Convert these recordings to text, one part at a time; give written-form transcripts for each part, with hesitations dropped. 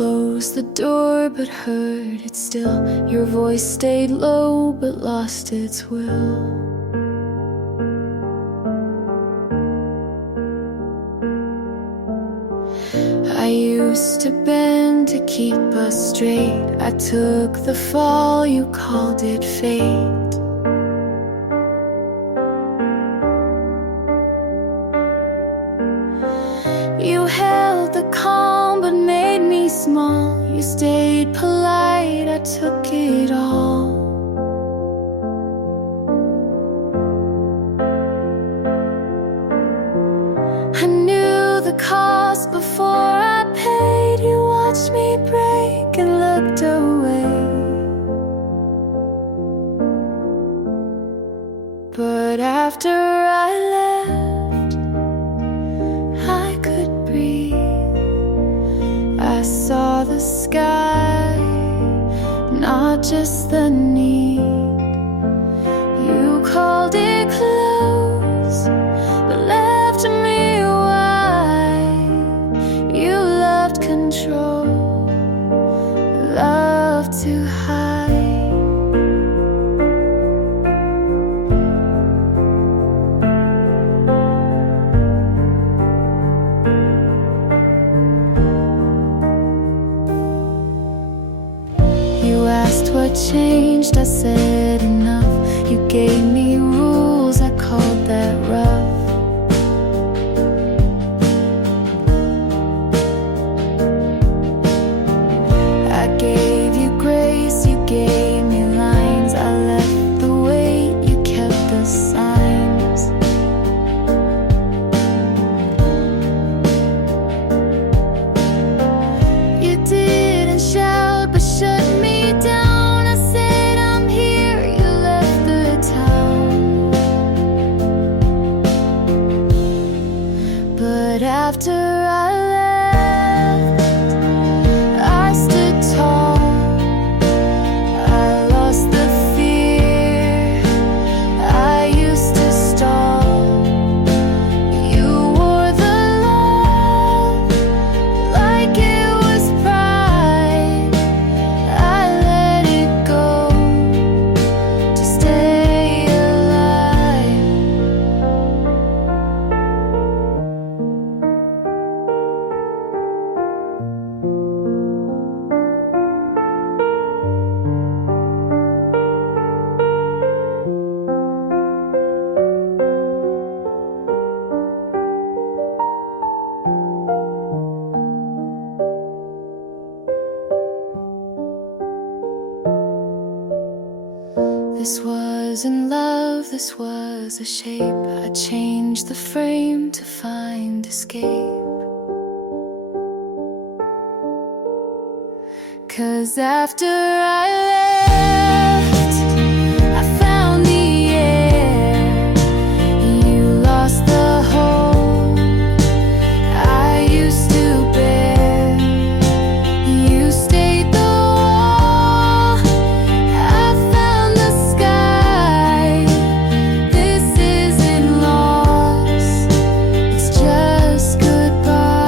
closed the door but heard it still. Your voice stayed low but lost its will. I used to bend to keep us straight. I took the fall, you called it fate. You held the calm but made me small. You stayed polite, I took it all. I knew the cost before I paid. You watched me break and looked away. But after I left, I could breathe. I saw the sky, not just the need. You called it close, but left me wide. You loved control, loved to hide. You asked what changed, I said enough. You gave me rules, I called that rough. I gave you grace, you gave me lines. I left the weight, you kept the signs. You didn't shout but shut me down. I said I'm here, you left the town. But after I left, I stood tall. I lost the fear I used to stall. You wore the love like it was pride. I let it go to stay alive. This wasn't love, this was a shape. I changed the frame to find escape. 'Cause after I left, I found the air. You lost the hold I used to bear. You stayed the wall, I found the sky. This isn't loss, it's just goodbye.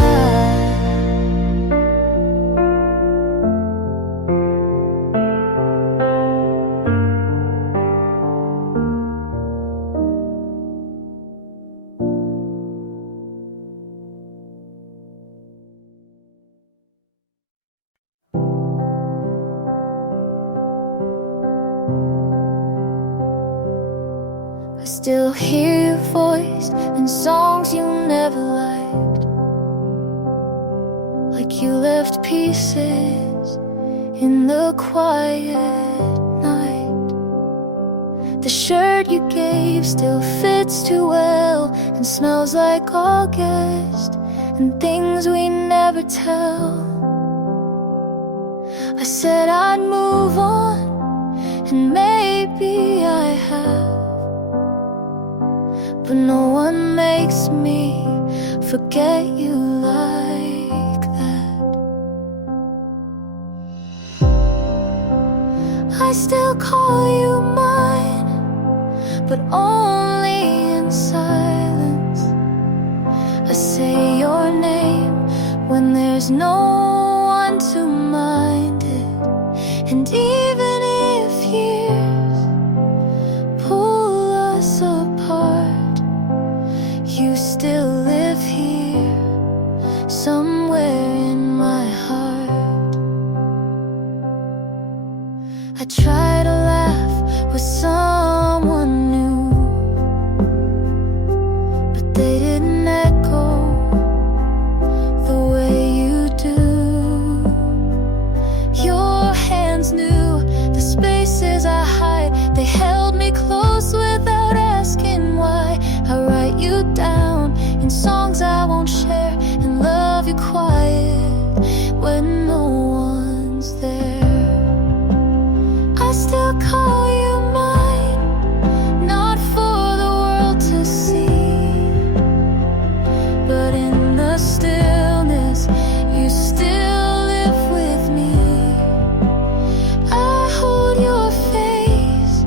I still hear your voice in songs you never liked. Like you left pieces in the quiet night. The shirt you gave still fits too well and smells like August and things we never tell. I said I'd move on, and maybe I have. But no one makes me forget you like that. I still call you mine, but only in silence. I say your name when there's no one to I try to laugh with someone new, but they didn't echo the way you do. Your hands knew the spaces I hide. They held me close without asking why. I write you down in songs I won't share, and love you quiet when no one's there. I still call you mine, not for the world to see, but in the stillness you still live with me. I hold your face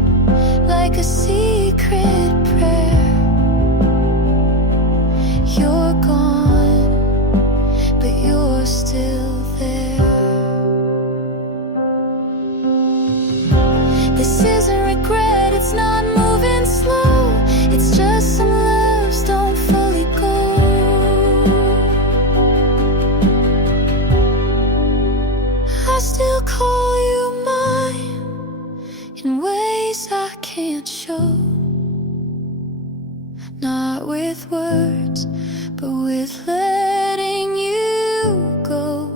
like a secret prayer. You're gone, but you're still there. This isn't regret, it's not moving slow. It's just some loves don't fully go. I still call you mine in ways I can't show. Not with words, but with letting you go.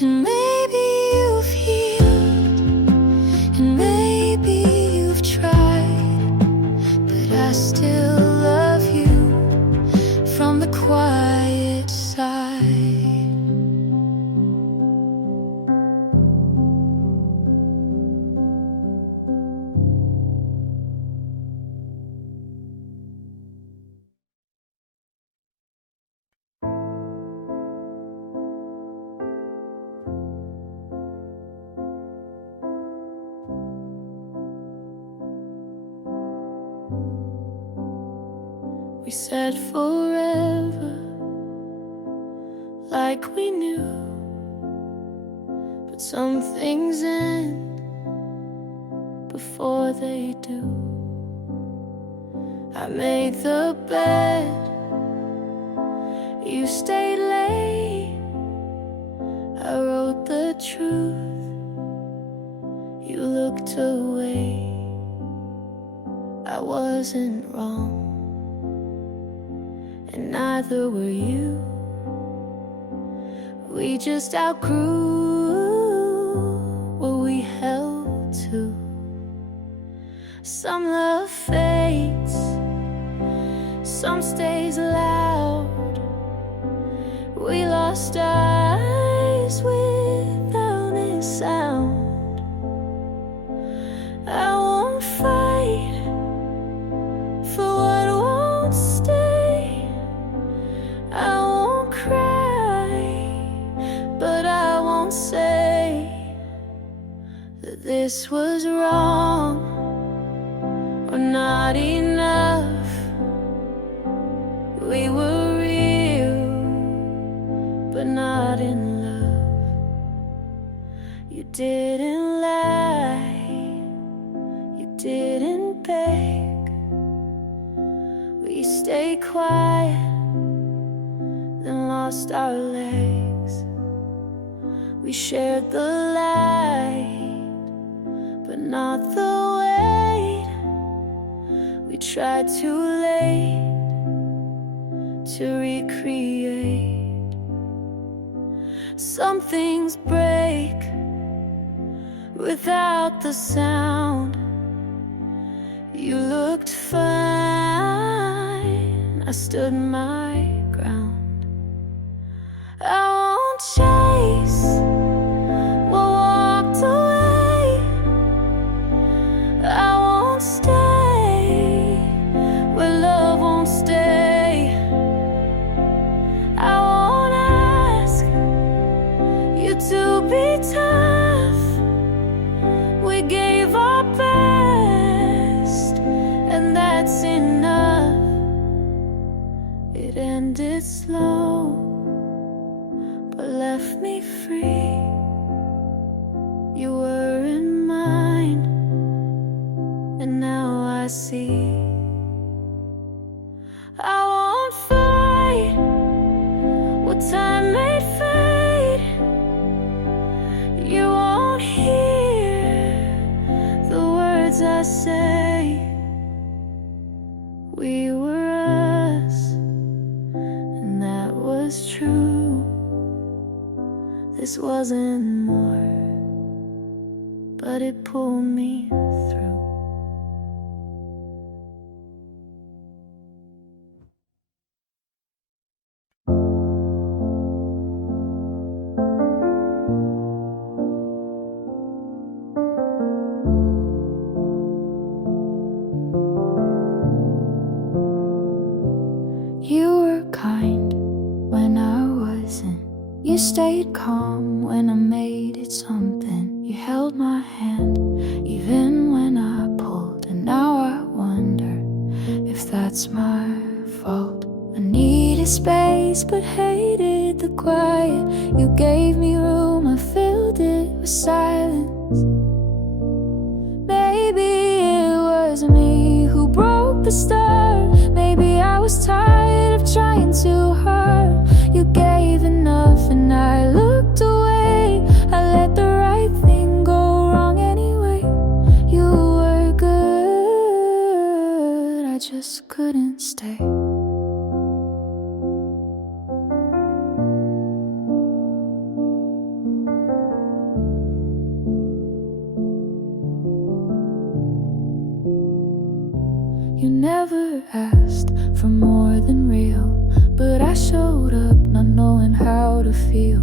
And maybe you've healed, and maybe you've tried, but I still love you from the quiet side. We said forever, like we knew, but some things end before they do. I made the bed, you stayed late. I wrote the truth, you looked away. I wasn't wrong, and neither were you. We just outgrew what we held to. Some love fades, some stays loud. We lost eyes without a sound. I won't fight for what won't stay. I won't cry, but I won't say that this was wrong or not enough. We were real, but not in love. You didn't lie, you didn't beg. We stayed quiet, then lost our legs. We shared the light, but not the weight. We tried too late to recreate. Some things break without the sound. You looked fine, I stood my ground. I won't chase what walked away. I won't stay where love won't stay. I won't ask you to be tough. We gave our best, and that's enough. It ended slow, but left me free. You weren't mine, and now I see. I won't fight what time made fade. You won't hear I say we were us, and that was true. This wasn't more, but it pulled me through. You were kind when I wasn't. You stayed calm when I made it something. You held my hand even when I pulled. And now I wonder if that's my fault. I needed space but hated the quiet. You gave me room, I filled it with silence. Maybe it was me who broke the start. Maybe I was tired of trying too hard. You gave enough and I looked away. I let the right thing go wrong anyway. You were good, I just couldn't stay. You never asked for more than real, but I showed up not knowing how to feel.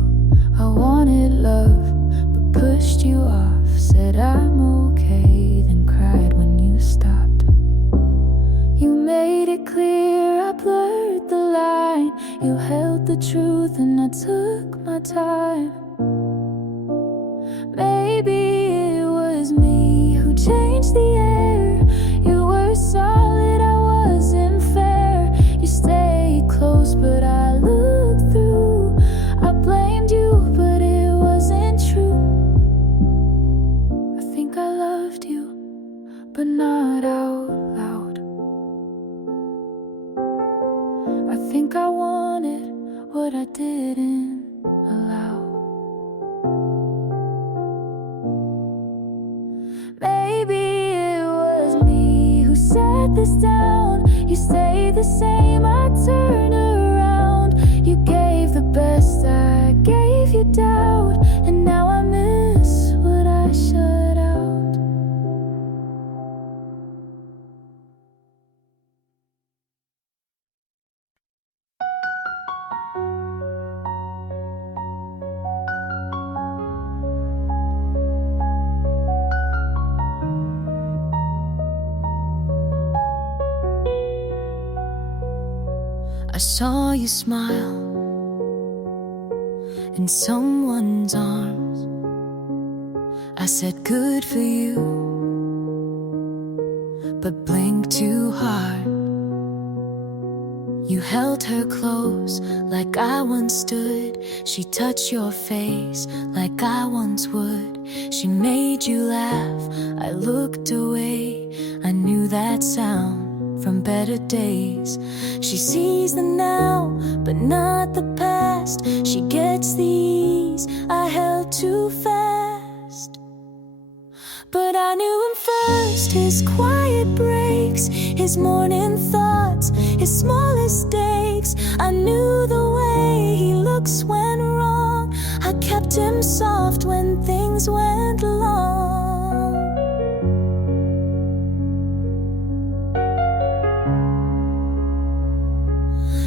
I wanted love, but pushed you off. Said I'm okay, then cried when you stopped. You made it clear, I blurred the line. You held the truth and I took my time. Maybe it was me who changed the air. You were solid, I wasn't fair. You stayed close, but I looked through. I blamed you, but it wasn't true. I think I loved you, but not out loud. I think I wanted what I didn't allow. Maybe it was me who set this down. You stayed the same, I turned around. You gave the best, I gave you doubt. And now I miss what I shut out. I saw you smile in someone's arms. I said good for you, but blinked too hard. You held her close like I once stood. She touched your face like I once would. She made you laugh, I looked away. I knew that sound from better days. She sees the now, but not the past. She gets the ease I held too fast. But I knew him first, his quiet breaks, his morning thoughts, his smallest stakes. I knew the way he looks when wrong. I kept him soft when things went long.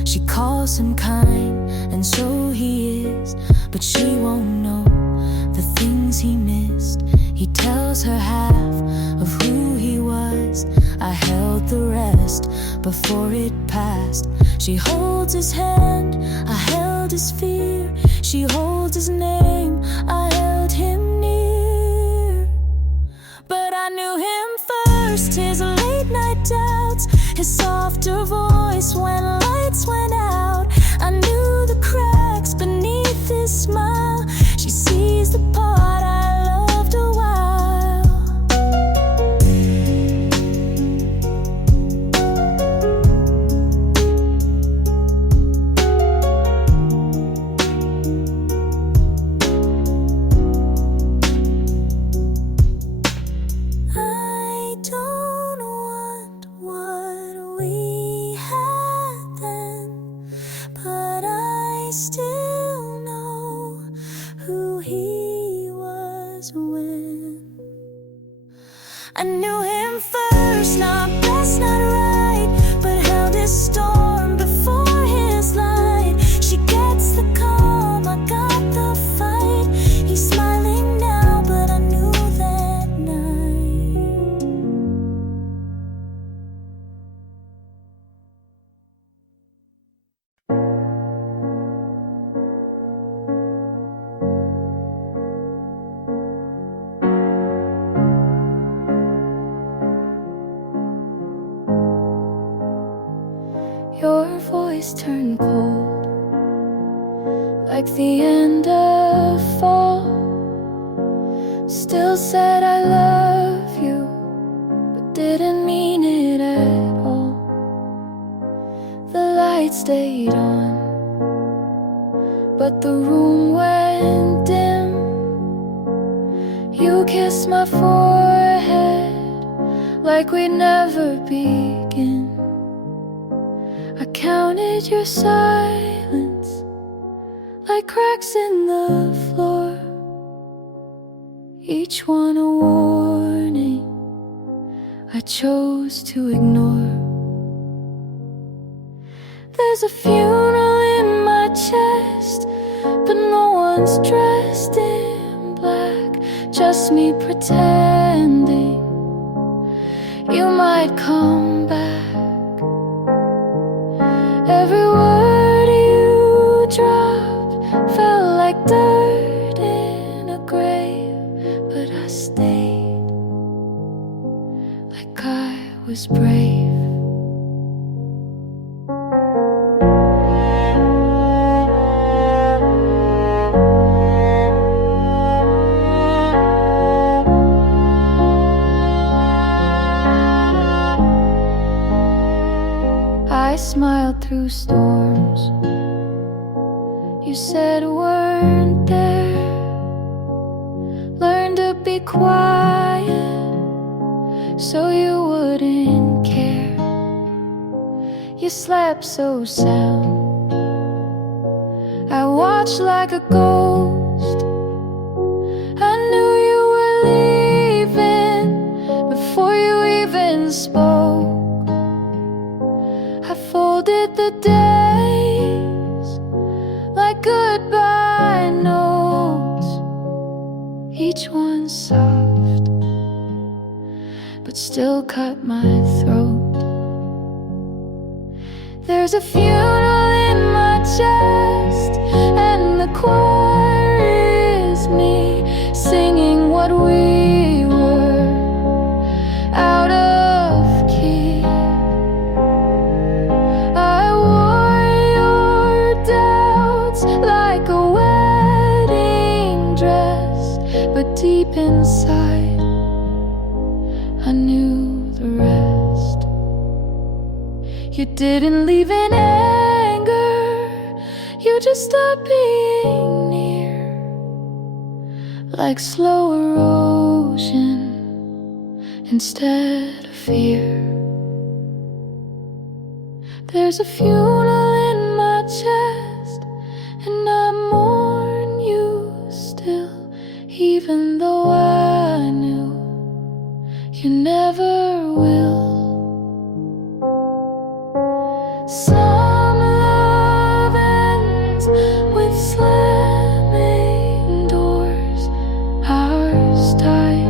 She calls him kind, and so he is, but she won't know the things he missed. He tells her half of who he was. I held the rest before it passed. She holds his hand, I held his fear. She holds his name, I held him near. But I knew him first, his late night doubts, his softer voice when lights went out. I knew the cracks beneath his smile. She sees the part I loved a while. was a win. I knew him first, not best, not right, but held his storm before his light. She gets the calm, I got the fight. He's smiling now, but I knew that night. Your voice turned cold, like the end of fall. Still said I love you, but didn't mean it at all. The light stayed on, but the room went dim. You kissed my forehead like we'd never begin. I counted your silence like cracks in the floor, each one a warning I chose to ignore. There's a funeral in my chest, but no one's dressed in black, just me pretending you might come back. Every word you dropped felt like dirt in a grave, but I stayed like I was brave. I smiled through storms you said weren't there. Learned to be quiet so you wouldn't care. You slept so sound, I watched like a ghost. I knew you were leaving before you even spoke. I folded the days like goodbye notes, each one soft, but still cut my throat. There's a funeral in my chest, and the choir is me singing what we were, out of key. I wore your doubts like a wedding dress, but deep inside I knew the rest. You didn't leave in anger, you just stopped being near, like slow erosion instead of fear. There's a funeral in my chest, and I mourn you still, even though I knew you never will. Some love ends with slamming doors, ours died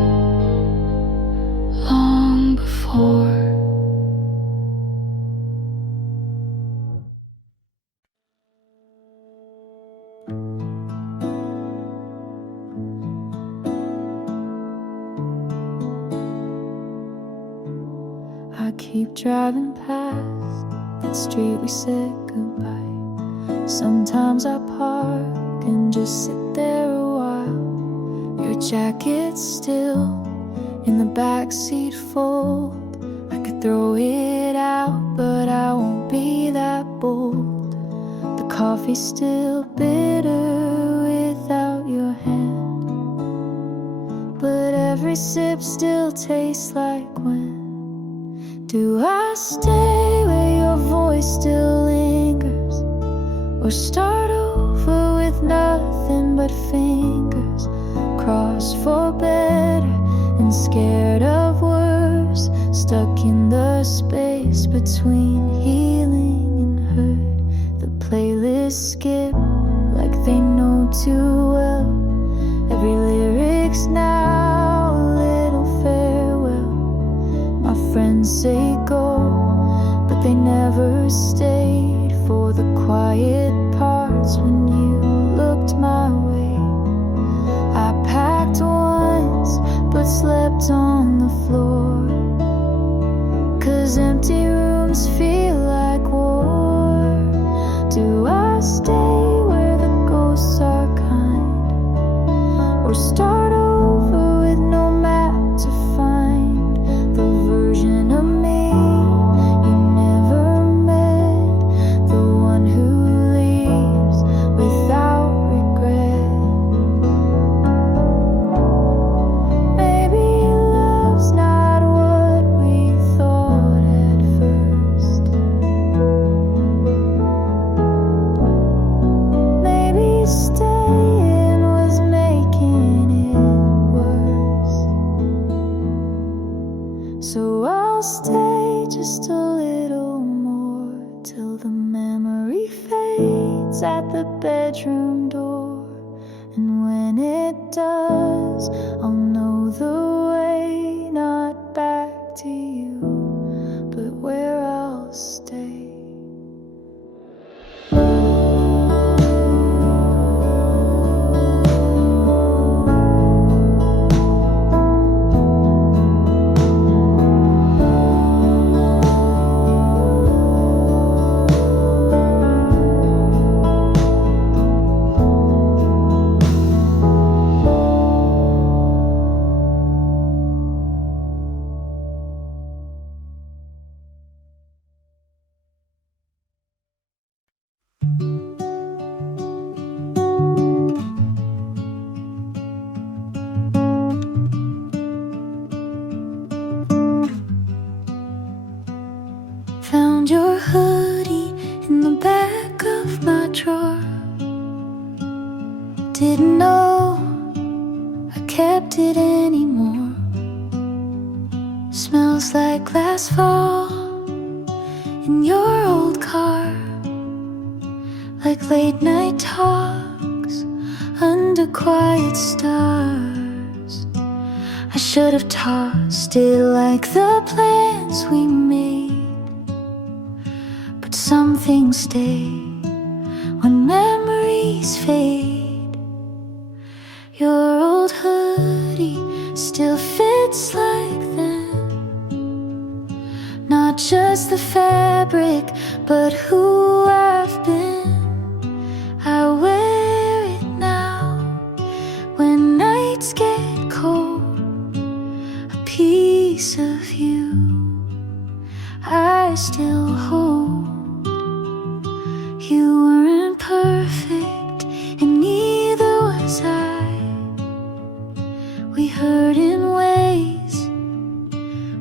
long before. I keep driving past that street we said goodbye. Sometimes I park and just sit there a while. Your jacket's still in the backseat fold. I could throw it out, but I won't be that bold. The coffee's still bitter without your hand, but every sip still tastes like when. Do I stay where your voice still lingers, or start over with nothing but fingers cross for better and scared of worse, stuck in the space between healing and hurt. The playlists skip like they know too well. Every lyric's now a little farewell. My friends say go, but they never stayed for the quiet parts when you looked my way. I packed once, but slept on the floor, 'cause empty rooms feel like war. Do I stay where the ghosts are kind, or start over with no map to find the version of me you never met, the one who leaves without regret? Maybe love's not what we thought at first. Maybe staying was making it worse. So I'll stay just a little more, till the memory fades at the bedroom door. And when it does, I'll know the way, not back to you, but where I'll stay. Found your hoodie in the back of my drawer. Didn't know I kept it anymore. Smells like last fall in your old car, like late night talks under quiet stars. I should have tossed it like the plans we made, but some things stay when memories fade. Your old hoodie still fits like then, not just the fabric, but who I've been. I wear it now when nights get cold, a piece of you I still hold. You weren't perfect, and neither was I. We hurt in ways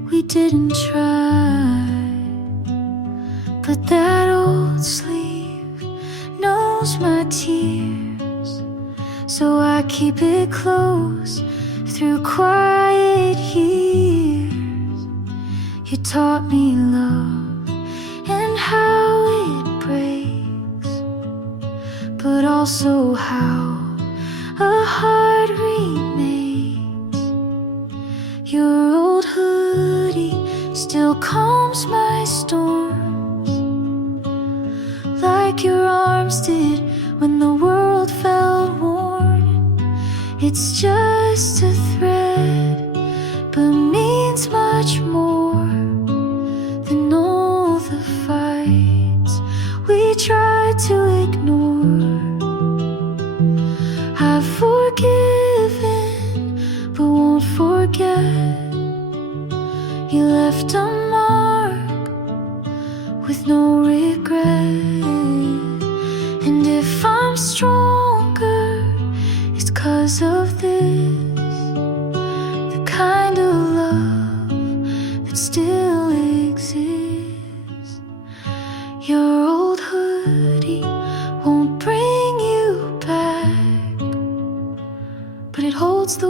we didn't try, but that old sleeve knows my tears, so I keep it close through quiet years. You taught me love and how it breaks, but also how a heart remakes. Your old hoodie still calms my storms, like your arms did when the world felt worn. It's just a thread, but means much more than all the fights we tried to ignore. I've forgiven, but won't forget. You left a mark with no regret. And if I'm stronger, it's 'cause of this, the kind of love that still exists. Your old hoodie won't bring you back, but it holds the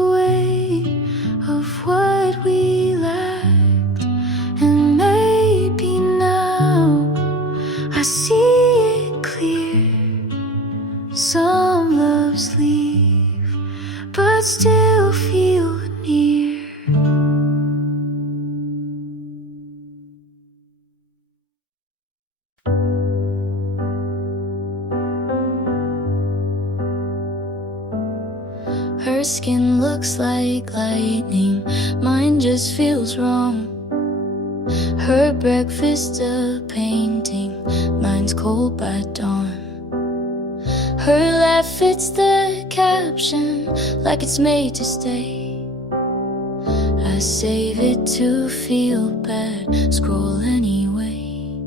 Her skin looks like lightning, mine just feels wrong. Her breakfast a painting, mine's cold by dawn. Her laugh fits the caption like it's made to stay. I save it to feel bad, scroll anyway.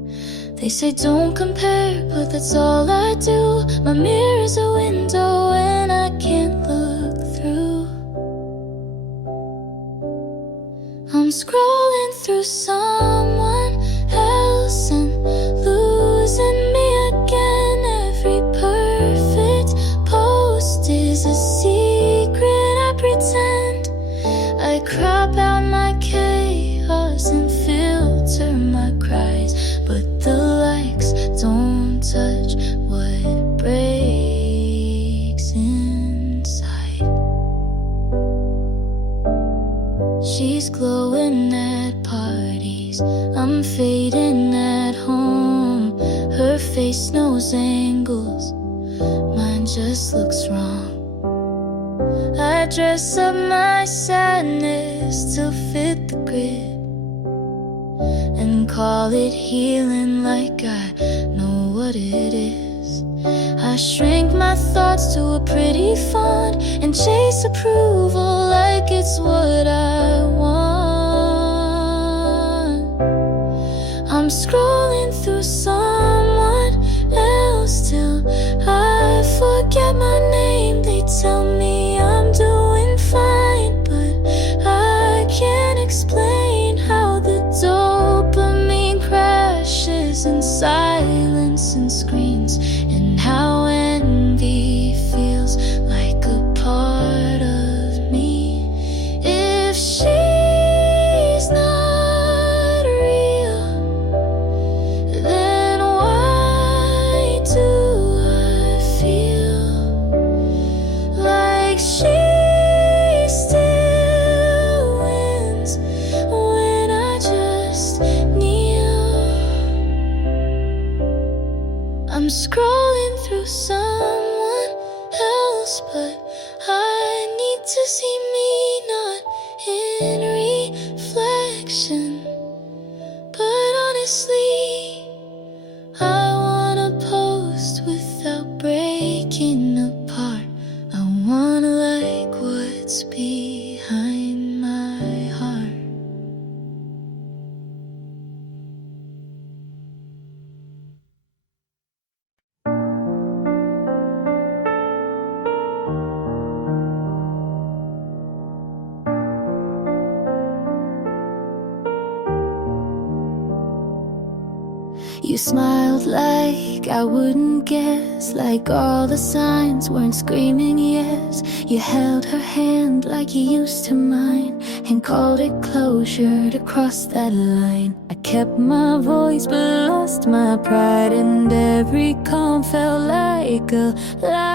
They say don't compare, but that's all I do. My mirror's a window and I can't look through. I'm scrolling through someone else and losing me again. Every perfect post is a secret I pretend. I crop out my chaos and filter my cries, but the likes don't touch what breaks inside. She's glowing at parties, I'm fading at home. Her face knows angles, mine just looks wrong. I dress up my sadness to fit the grid and call it healing like I know what it is. I shrink my thoughts to a pretty font and chase approval like it's what I want. I'm scrolling through someone else till I forget my name. They tell me I'm doing fine, but I can't explain how the dopamine crashes in silence and screens, and how envy feels like a part of me. If she's not real, then why do I feel like she still wins when I just kneel? I'm scrolling through someone else, but I need to see me not in reflection. But honestly, I wanna post without breaking apart. I wanna like what's behind my heart. You smiled like I wouldn't guess, like all the signs weren't screaming yes. You held her hand like you used to mine and called it closure to cross that line. I kept my voice but lost my pride, and every calm felt like a lie.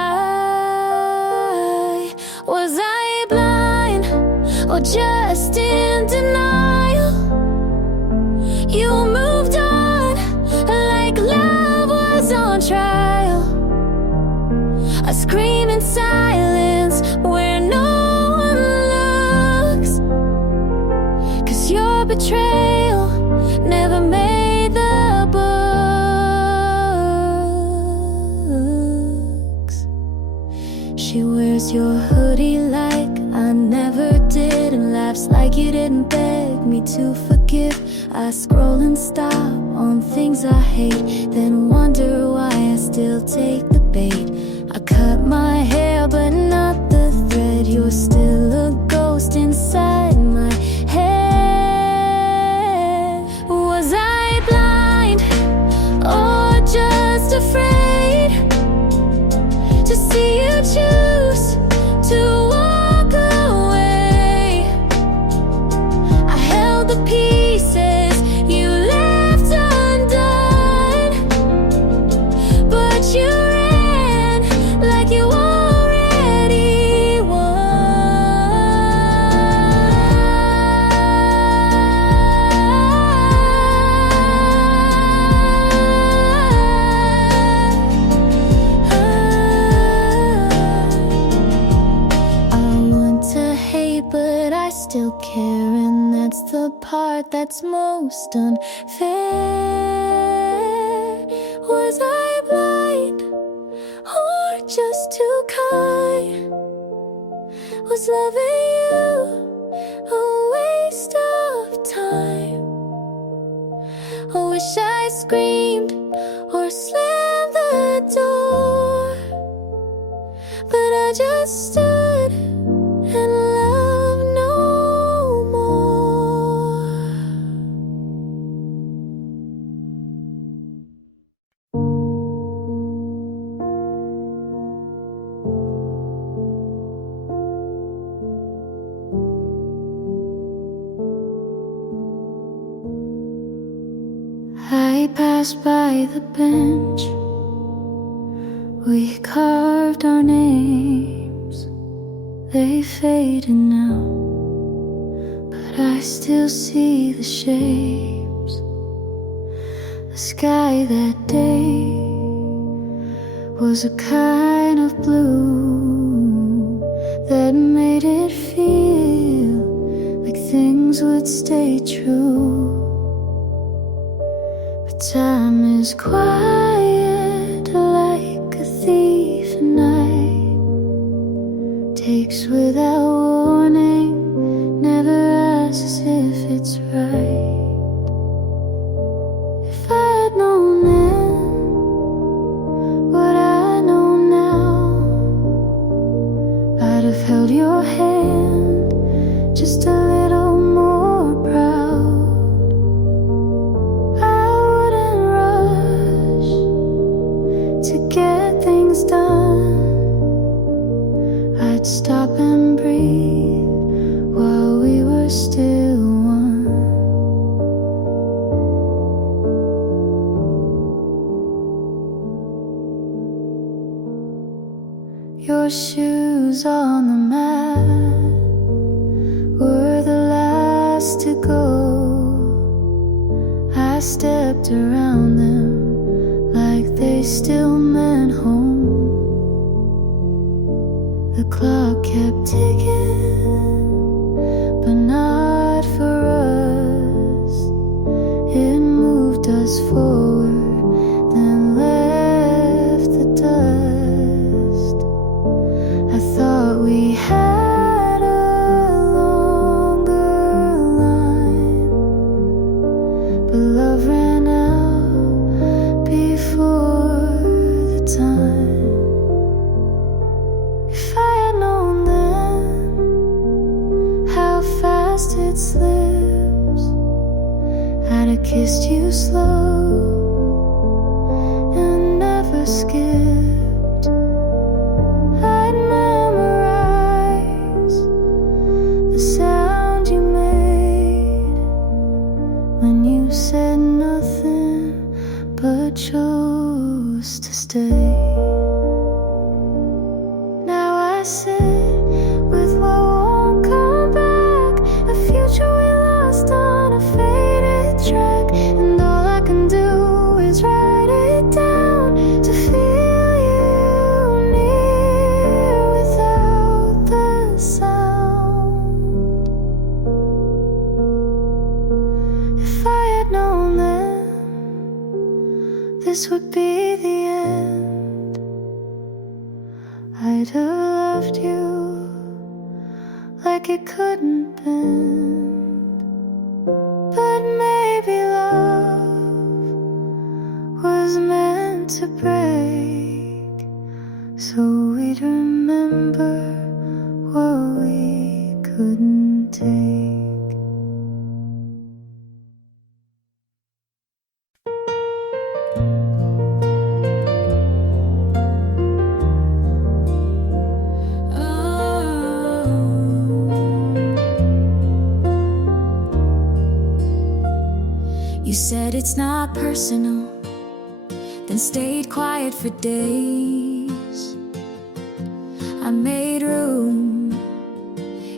Was I blind or just in denial? You moved on like love was on trial. I scream in silence where no one looks, 'cause your betrayal never made the books. She wears your hoodie like I never did, and laughs like you didn't beg me to forgive. I scroll and stop on things I hate, then wonder why I still take the bait. I cut my hair but not the thread. You're still a ghost inside my head. Was I blind or just afraid to see you choose to walk away? I held the pieces you left undone, but you ran like you already won. I still care, and that's the part that's most unfair. Was I blind or just too kind? Was loving you a waste of time? I wish I screamed or slammed the door, but I just stood and loved no more. I passed by the bench, we carved our names. They faded now, but I still see the shapes. The sky that day was a kind of blue that made it feel like things would stay true. But time is quiet like a thief at night, takes without warning, never asks if it's right. If I had known then what I know now, I'd have held your hand just a little more proud. I wouldn't rush to get things done. I'd stop and breathe while we were still one. Your shoes on the mat were the last to go. I stepped around them like they still meant home. The clock kept ticking, but not for us. It moved us forward, then left the dust. I thought we had a longer line, but love ran out before the time. If I had known then how fast it slips, I'd have kissed you slow and never skipped. I'd memorize the sound you made when you said nothing but chose to stay. Now I sit with what won't come back, a future we lost on a faded track, and all I can do is write it down to feel you near without the sound. If I had known then this would be the end, I'd have loved you like it couldn't bend. But maybe love was meant to break, so we'd remember what we couldn't take. You said it's not personal, then stayed quiet for days. I made room,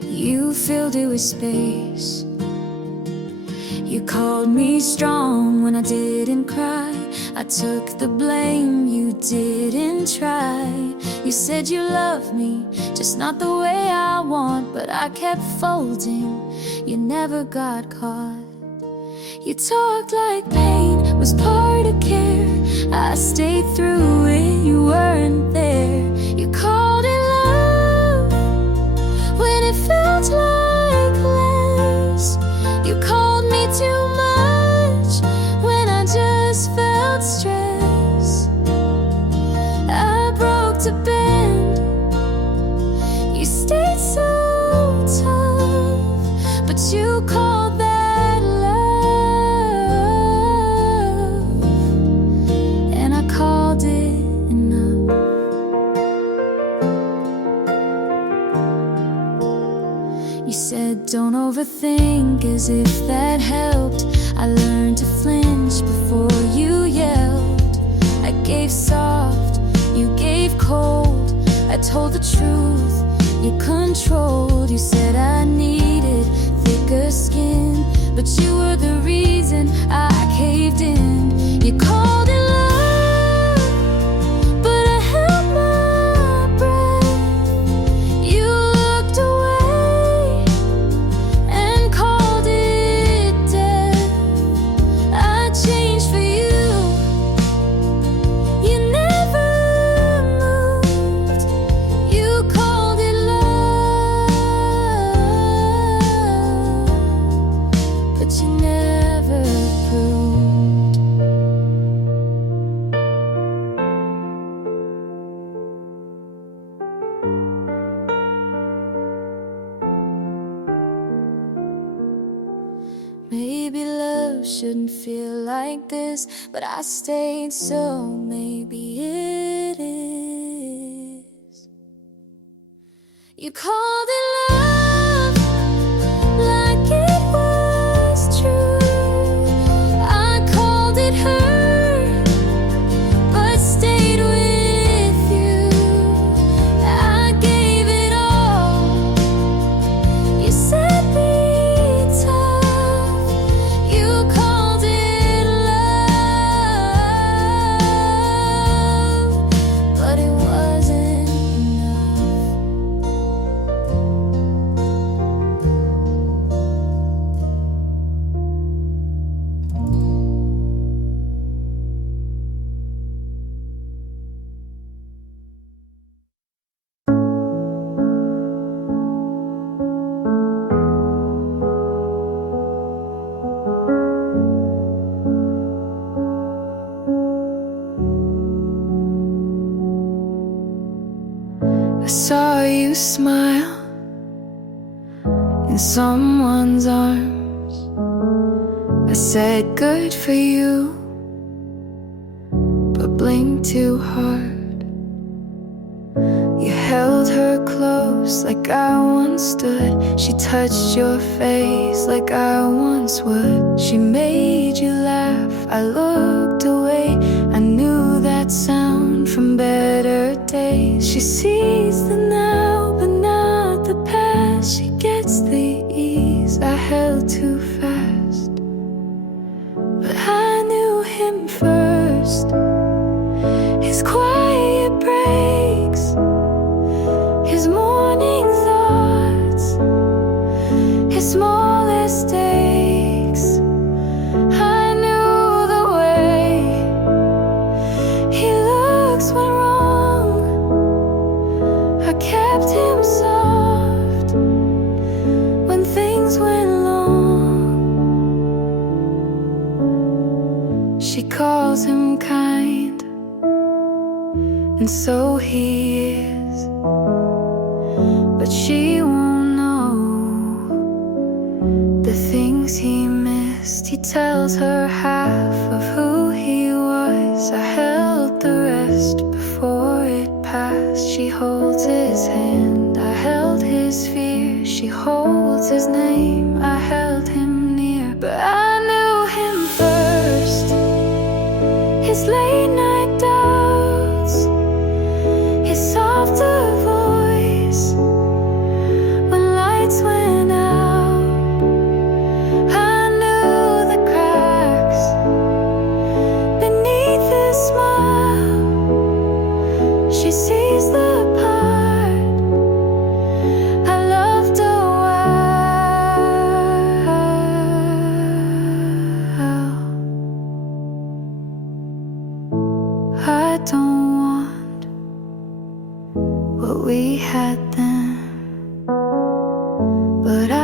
you filled it with space. You called me strong when I didn't cry. I took the blame, you didn't try. You said you loved me, just not the way I want, but I kept folding, you never got caught. You talked like pain was part of care. I stayed through it, you weren't there. You called it love when it felt like less. You called me too much when I just felt stress. I broke to bend, you stayed so tough, but you called that love, and I called it enough. You said don't overthink, as if that helped. I learned to flinch before you yelled. I gave soft, you gave cold. I told the truth, you controlled. You said I needed thicker skin, but you were the reason I caved in. You called it love, but I held my breath. You looked away and called it death. I changed for you, you never moved. You called it love, but you never proved. Maybe love shouldn't feel like this, but I stayed, so maybe it is. You called it love like it was true. I called it hurt, but stayed with you. I gave it all. You said be tough. You called it love, but it wasn't enough. I saw you smile in someone's arms. I said good for you, but blinked too hard. You held her close like I once stood. She touched your face like I once would. She made you laugh, I looked away. I knew that sound from better days. She sees the now, but not the past. She gets the ease I held too fast, but I knew him first. His quiet breaks, his morning thoughts, his smallest aches. I knew the way he looks when wrong. I kept him soft when things went long. She calls him kind, and so he is, but she won't know the things he missed. He tells her half of who he was. I held the rest before it passed. She holds his hand, I held his fear. She holds his name, I held him near. But I knew him first. His late night doubts, his softer voice when lights went out. I knew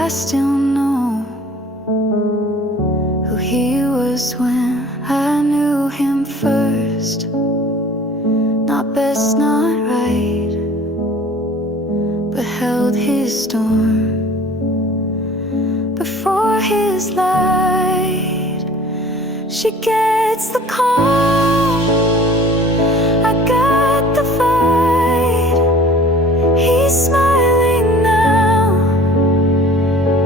I still know who he was when I knew him first. Not best, not right, but held his storm before his light. She gets the call, I got the fight. He's smiling now,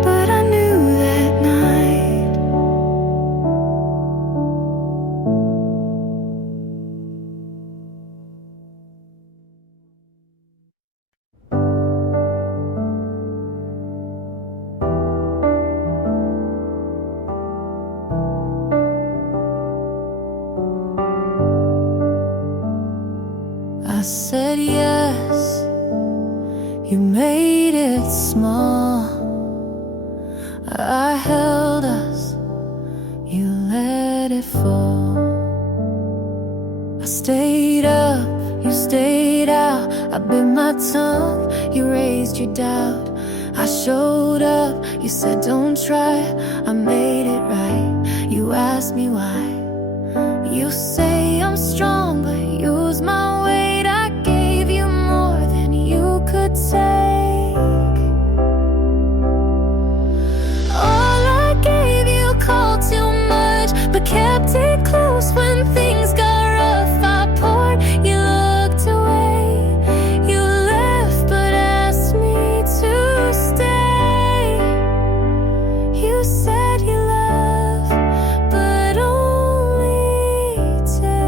but I knew that night. I said yes, you made it small. I held us, you let it fall. I stayed up, you stayed out. I bit my tongue, you raised your doubt. I showed up, you said don't try. I made it right, you asked me why. You say I'm strong, but use my weight. I gave you more than you could take. All I gave you called too much, but kept it close when things got rough. I poured, you looked away. You left, but asked me to stay. You said you love, but only take.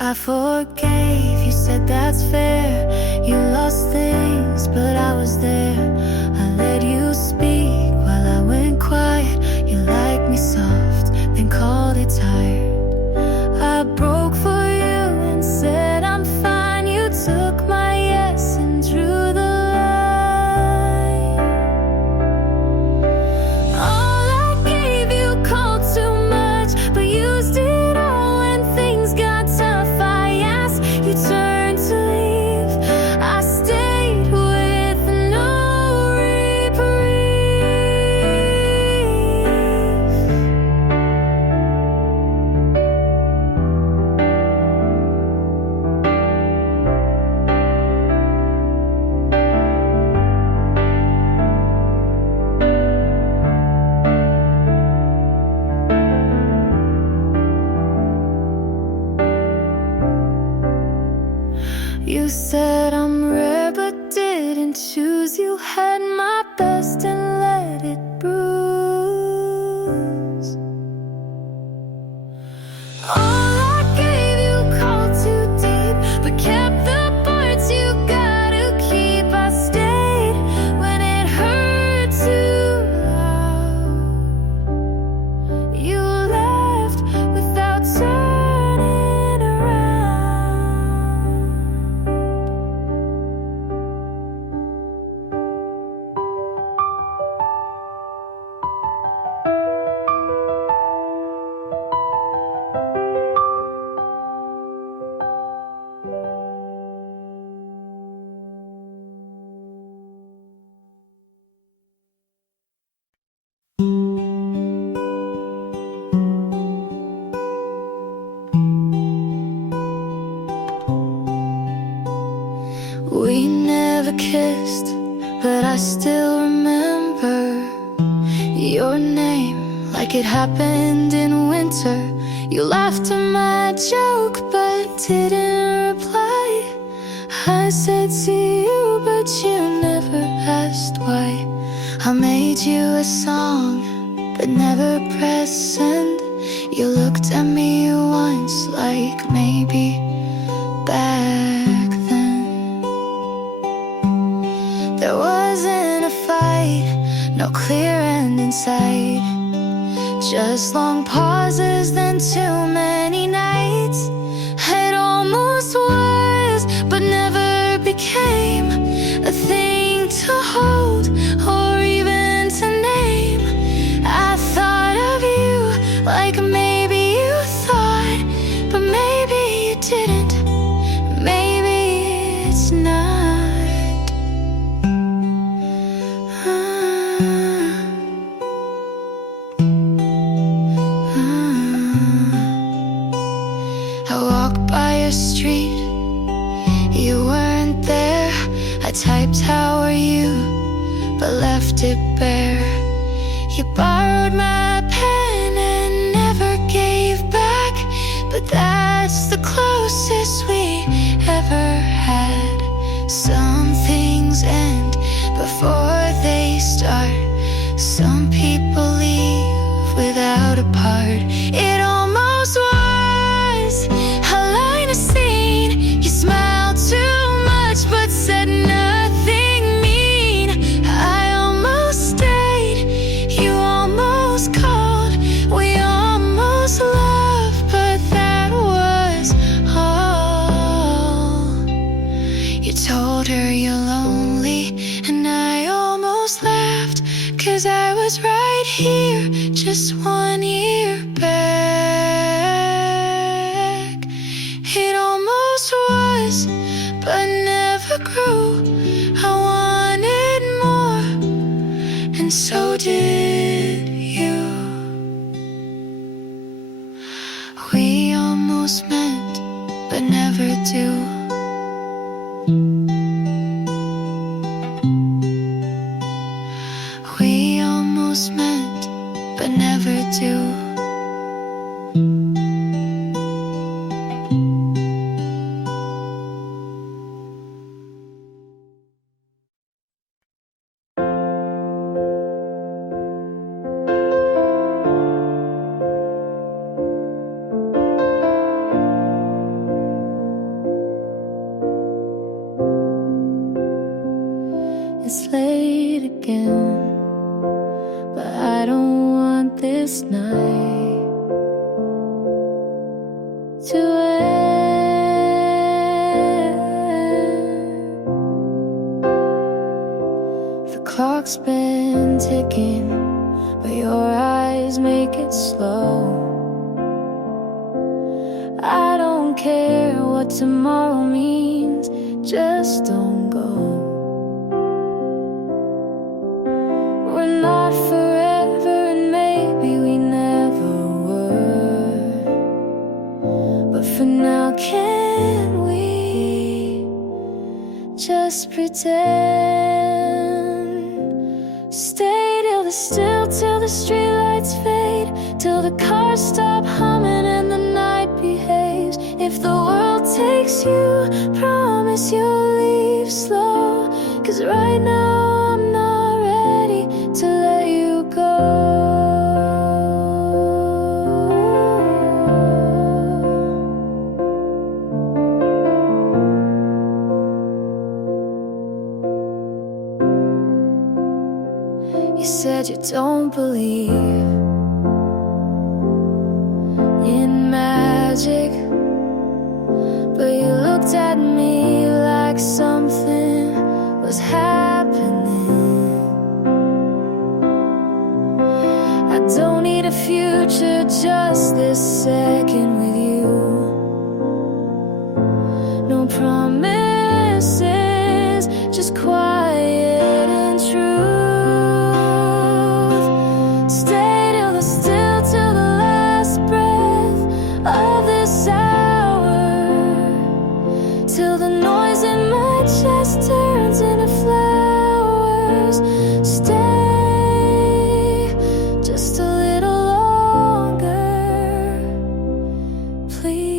I forgave, you said that's fair. You lost things, but I was there. I let you speak while I went quiet. You liked me soft, then called it tired. I broke for you and said I'm fine. You took my yes and drew the line. All I gave you called too much, but used it all when things got tough. I asked, you turned to leave. I stayed with no reprieve. You said I'm rare, but didn't choose. You had my best and let it bruise. All I gave you called too deep, but kept the parts you gotta keep. I stayed when it hurt too loud. You left without turning around. We never kissed, but I still remember your name like it happened in winter. You laughed at my joke, but didn't reply. I said see you, but you never asked why. I made you a song, but never pressed send. You looked at me once like maybe back then. There wasn't a fight, no clear end in sight. Just long pauses, then too many nights. It almost was, but never became a thing to hold or even to name. I thought of you like maybe you thought, but maybe you didn't. Maybe it's not. I typed how are you, but left it bare. You borrowed my pen and never gave back, but that's the closest we ever had. Some things end before they start. Some people leave without a part. It almost was a line of scene. You smiled too much but said nothing mean. I almost stayed, you almost called, we almost loved, but that was all. You told her you're lonely, and I almost laughed, 'cause I was right here just 1 year back. It almost was, but never grew. I wanted more, and so did you. We almost meant, but never do. We almost meant, but never do. It's late again, but I don't want this night to end. The clock's been ticking, but your eyes make it slow. I don't care what tomorrow means, just don't go. We're not forever, and maybe we never were, but for now, can we just pretend? Stay till the streetlights fade, till the cars stop humming and the night behaves. If the world takes you, promise you'll leave slow, 'cause right now I'm not ready to let you go. You said you don't believe in magic, but you looked at me like something was happening. I don't need a future, just this second with you. No promises, just quiet and truth. Stay till the last breath of this hour, till the noise in my chest turns into flowers. Stay just a little longer, please.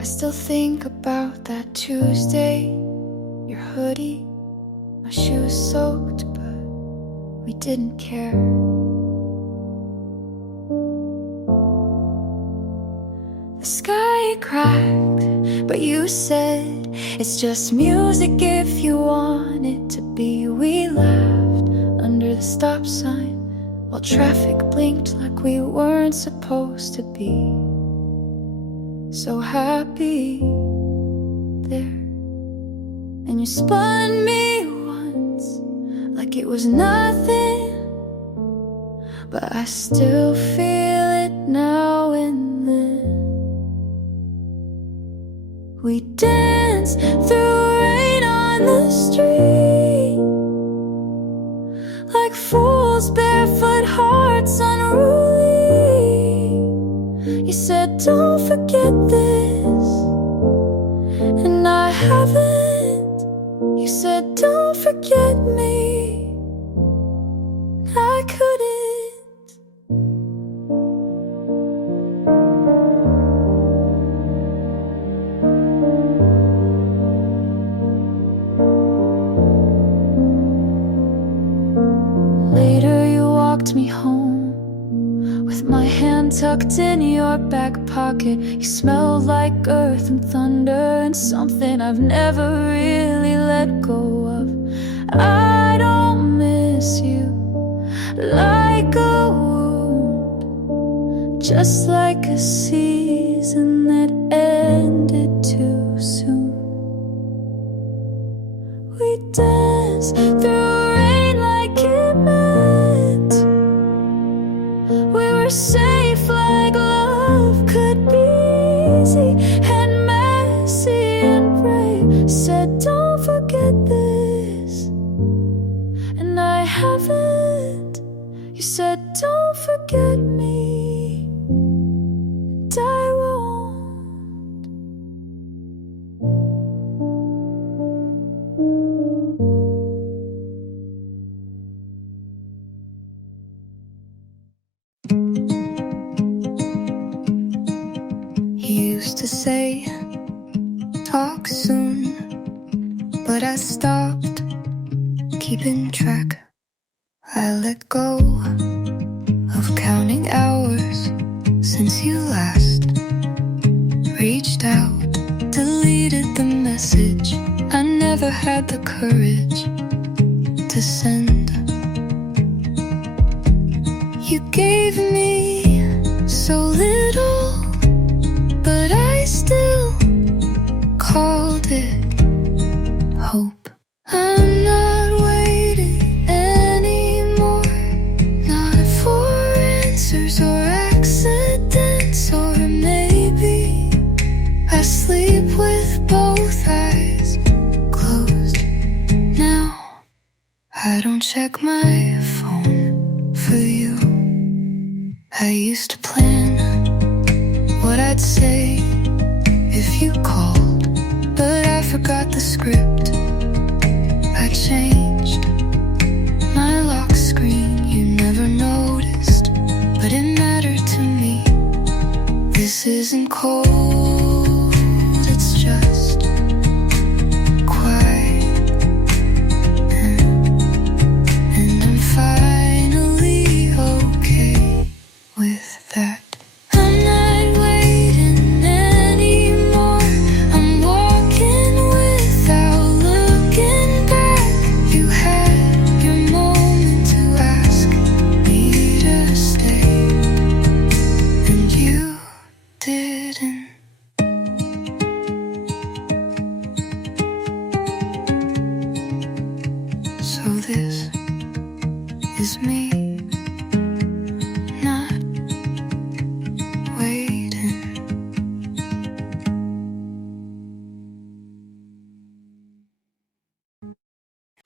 I still think about that Tuesday, your hoodie, my shoes soaked, but we didn't care. The sky cracked, but you said it's just music if you want it to be. We laughed under the stop sign while traffic blinked like we weren't supposed to be. so happy there. And you spun me once like it was nothing, but I still feel it now and then. We danced through rain on the street, like fools, barefoot hearts unruly. You said, don't forget this, and I haven't. You said, don't forget me, I couldn't. Later you walked me home with my hand tucked in your back pocket. You smelled like earth and thunder and something I've never really let go of. I don't miss you like a wound, just like a season that ended too soon. We danced through rain like it meant we were safe, like love could be easy and messy and brave. Said, don't forget this, and I haven't. You said, don't forget me, and I won't. You used to say, talk soon, but I stopped keeping track. I let go of counting hours since you last reached out, deleted the message I never had the courage to send. You gave me so little, but I still called it hope. I'm not waiting anymore, not for answers or accidents, or maybe I sleep with both eyes closed now. I don't check my phone for you. I used to plan what I'd say if you called, but I forgot the script. I changed my lock screen, you never noticed, but it mattered to me. This isn't cold, it's just quiet, and I'm finally okay with that. I'm not waiting anymore, I'm walking without looking back. You had your moment to ask me to stay, and you didn't. So this is me not waiting.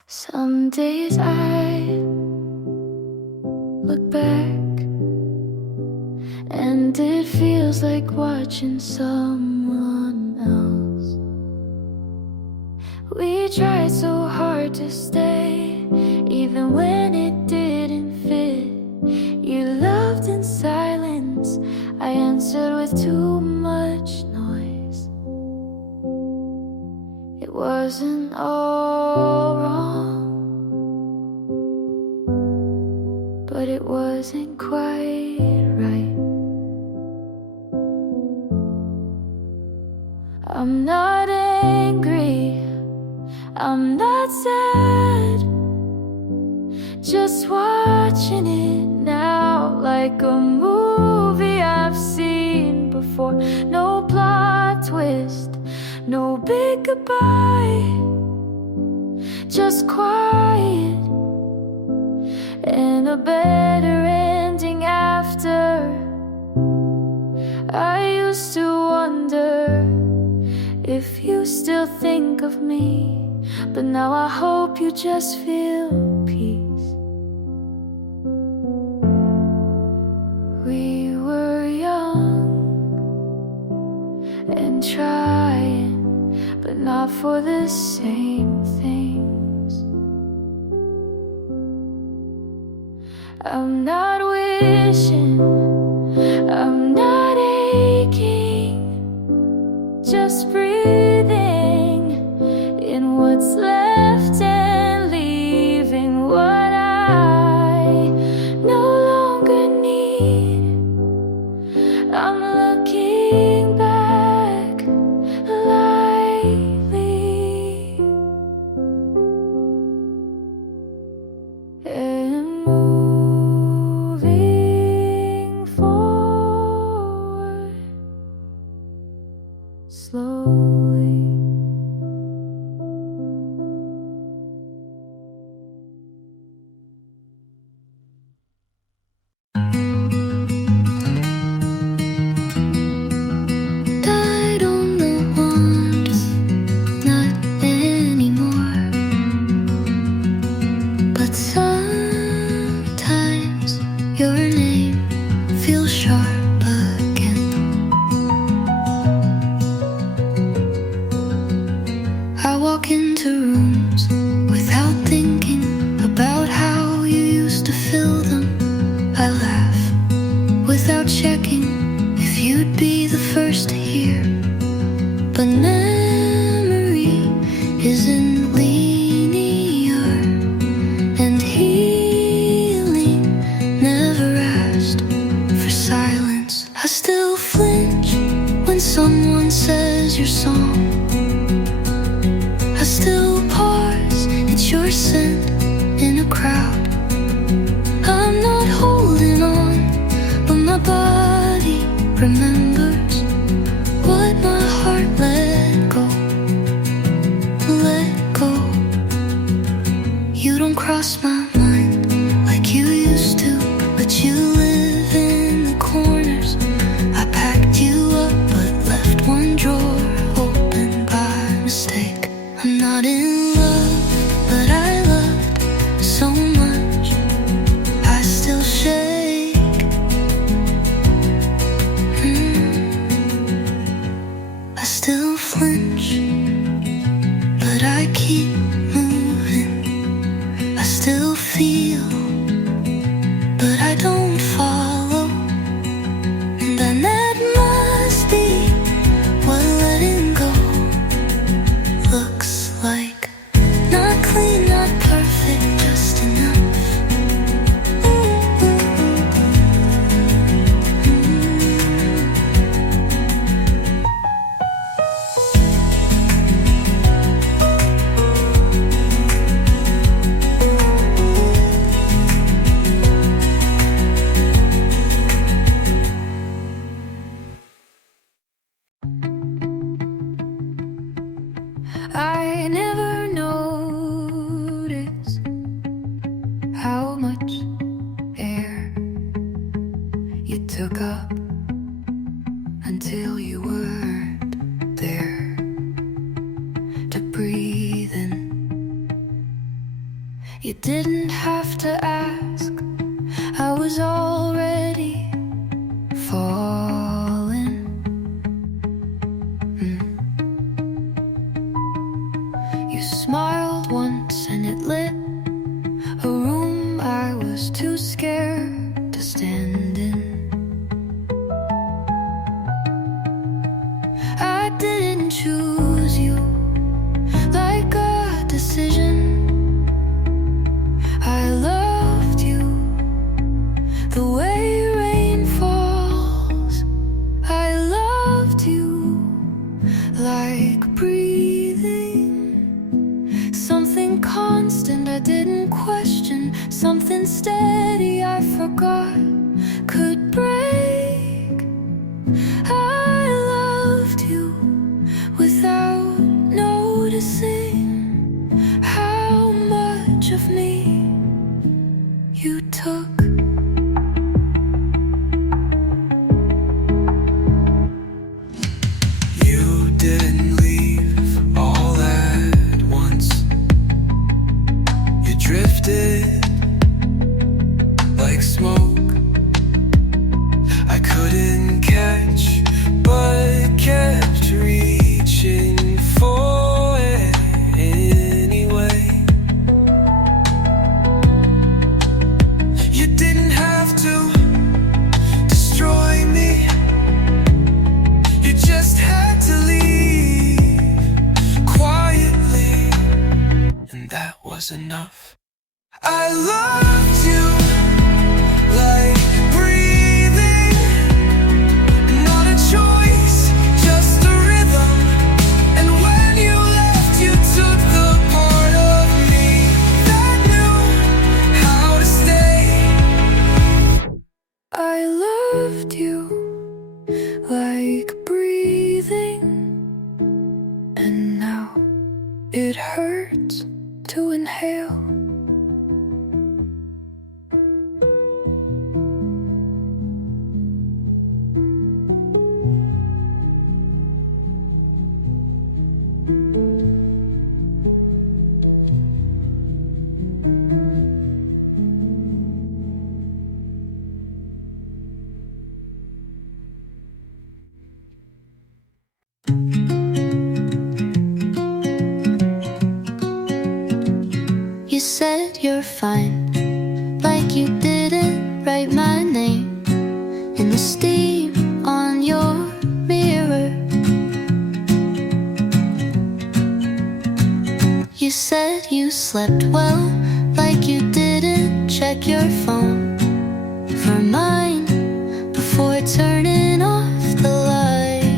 Some days I look back and it feels like watching someone else. We tried so hard to stay, even when it didn't fit. You loved in silence, I answered with too much noise. It wasn't all wrong, but it wasn't quite right. I'm not angry, I'm not sad, just watching it now like a movie I've seen before. before. No plot twist, no big goodbye, just quiet and a better ending after. I used to wonder if you still think of me, but now I hope you just feel peace. We were young and trying, but not for the same things. I'm not wishing, I'm not aching, just breathing in what's left and leaving what I no longer need. I'm looking back lightly and moving forward slowly. Died on the warmth, not anymore. But sometimes your name feels sharp again. I walk into rooms without thinking about how you used to fill them. I laugh without checking if you'd be the first to hear. But memory isn't linear, and healing never asked for silence. I still flinch when someone says your song. I still pause, it's your scent in a crowd. I'm not holding on, but my body remembers what my heart let go. Let go. You don't cross my mind like you used to, but you live in the corners. I packed you up but left one drawer open by mistake. I'm not in love, but I loved so much. I still shake. I still flinch, but I keep moving. I still feel, but I don't follow. And then that must be what letting go looks like. Not clean, not perfect, just enough. I never noticed how much air you took up until you weren't there to breathe in. You didn't have to ask, I was already falling. You smiled once and it lit a room I was too scared to stand in. I didn't choose you like a decision. I loved you the way rain falls. I loved you like breathing. Something constant I didn't question, something steady I forgot could break. I was enough. I loved you like breathing, not a choice, just a rhythm. And when you left, you took the part of me that knew how to stay. I loved you like breathing, and now it hurts to inhale. You said you're fine, like you didn't write my name in the steam on your mirror. You said you slept well, like you didn't check your phone for mine before turning off the light.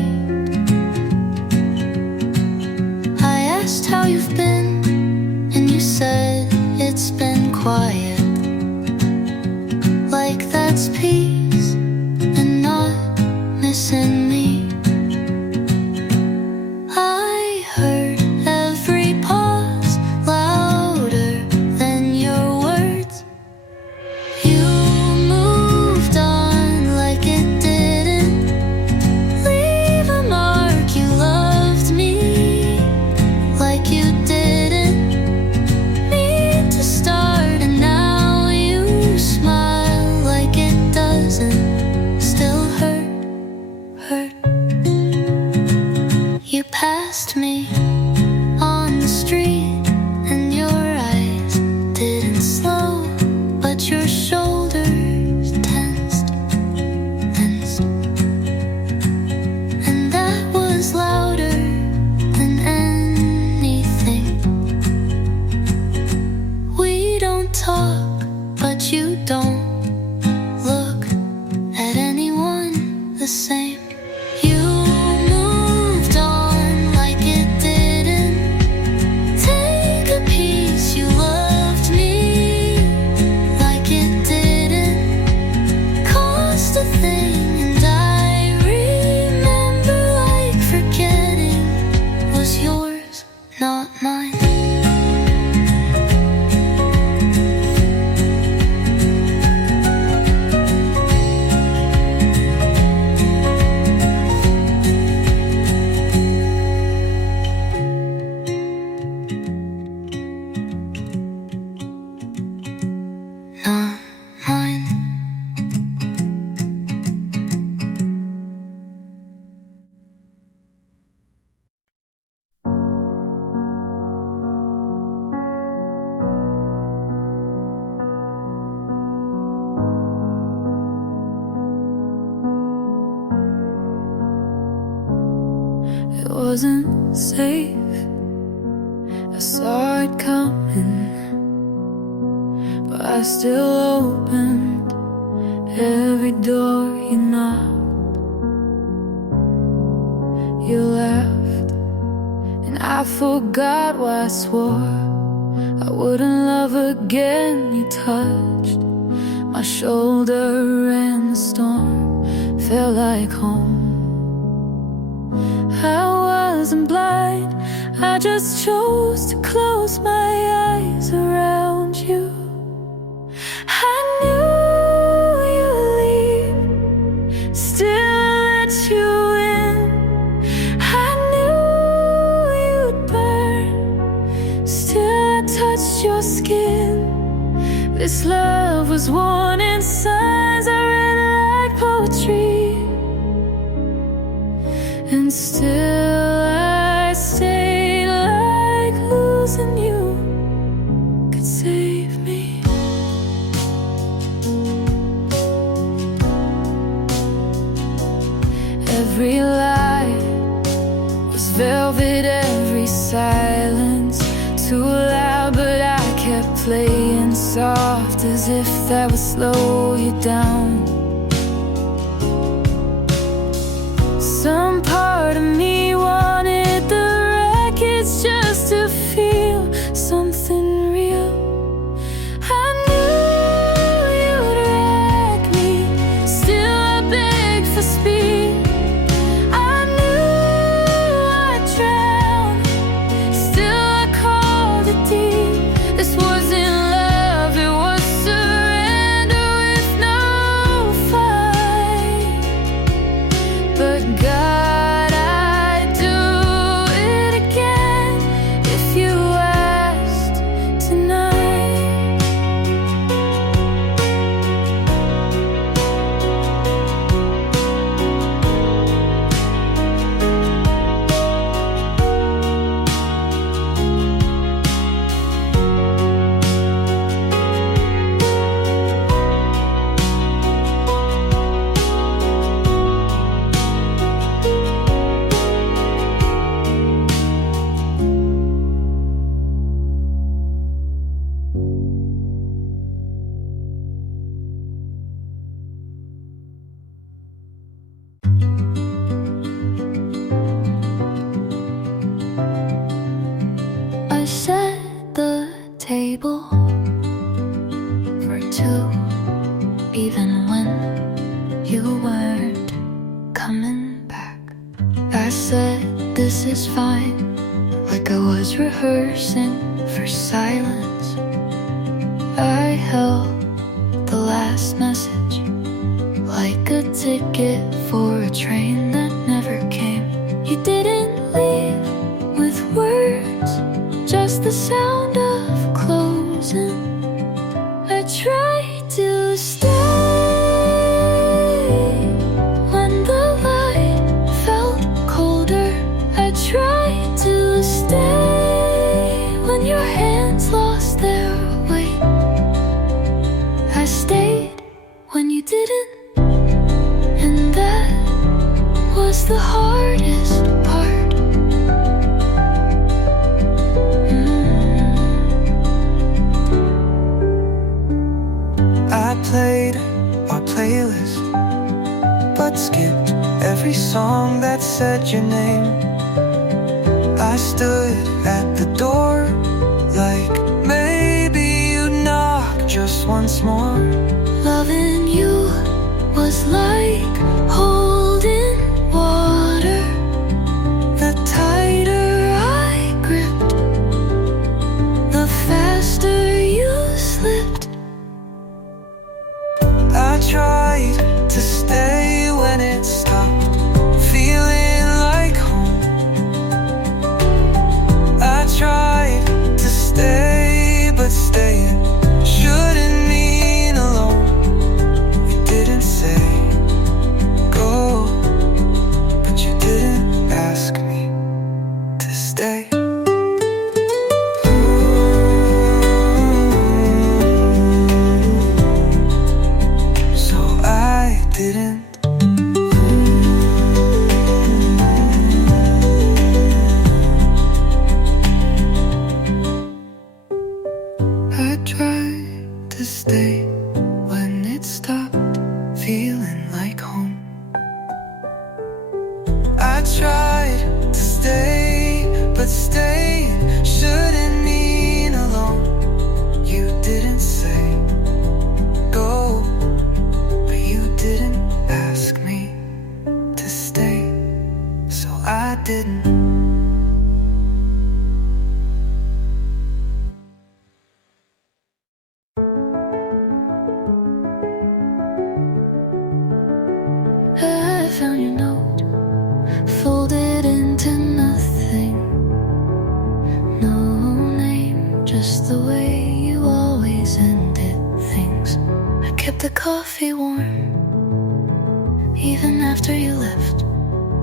I asked how you've been, and you said it's been quiet, like that's peace and not missing me. I heard every pause louder than your words. You moved on like it didn't leave a mark. You loved me like you didn't need to start, and now you smile like it doesn't still hurt. You passed me on the street, and your eyes didn't slow, but your shoulders tensed, and that was louder than anything. We don't talk, but you don't look at anyone the same. You moved on like it didn't take a piece. You loved me like it didn't cost a thing, and I remember like forgetting was yours, not mine. Not mine. It wasn't safe, I saw it coming, but I still opened every door you knocked. You left, and I forgot why I swore I wouldn't love again. You touched my shoulder, and the storm felt like home. I wasn't blind, I just chose to close my eyes around you. I knew you'd leave, still let you in. I knew you'd burn, still I touched your skin. This love was warning signs I read like poetry, and still I stayed like losing you could save me. Every lie was velvet, every silence too loud, but I playing soft as if that would slow you down. Some part of me wanted the records just to feel something real. I knew you'd wreck me, still I begged for speed. I knew I'd drown, still I called it deep. This wasn't love, it was surrender with no fight. But God, I'd do it again if you asked tonight. I set the table for two, even when you weren't coming back. I said, this is fine, like I was rehearsing for silence. I held the last message like a ticket for a train that never came. You didn't leave with words, just the sound of closing. I tried to stay when the light felt colder. I tried to stay when your hands lost their weight. I stayed when you didn't, and that was the hardest part. I played our playlist, but skipped every song that said your name. I stood at the door, like maybe you'd knock just once more. Loving you was like holding water. The tighter I gripped, The faster you slipped. I tried to stay when it stopped feeling like home. I tried to stay, but staying shouldn't mean alone. You didn't say go, but you didn't ask me to stay. So I didn't. I tried to stay when it stopped feeling like home. I tried to stay, but staying shouldn't mean alone. You didn't say go, but you didn't ask me to stay. So I didn't. I found your note, folded into nothing. No name, just the way you always ended things. I kept the coffee warm, even after you left.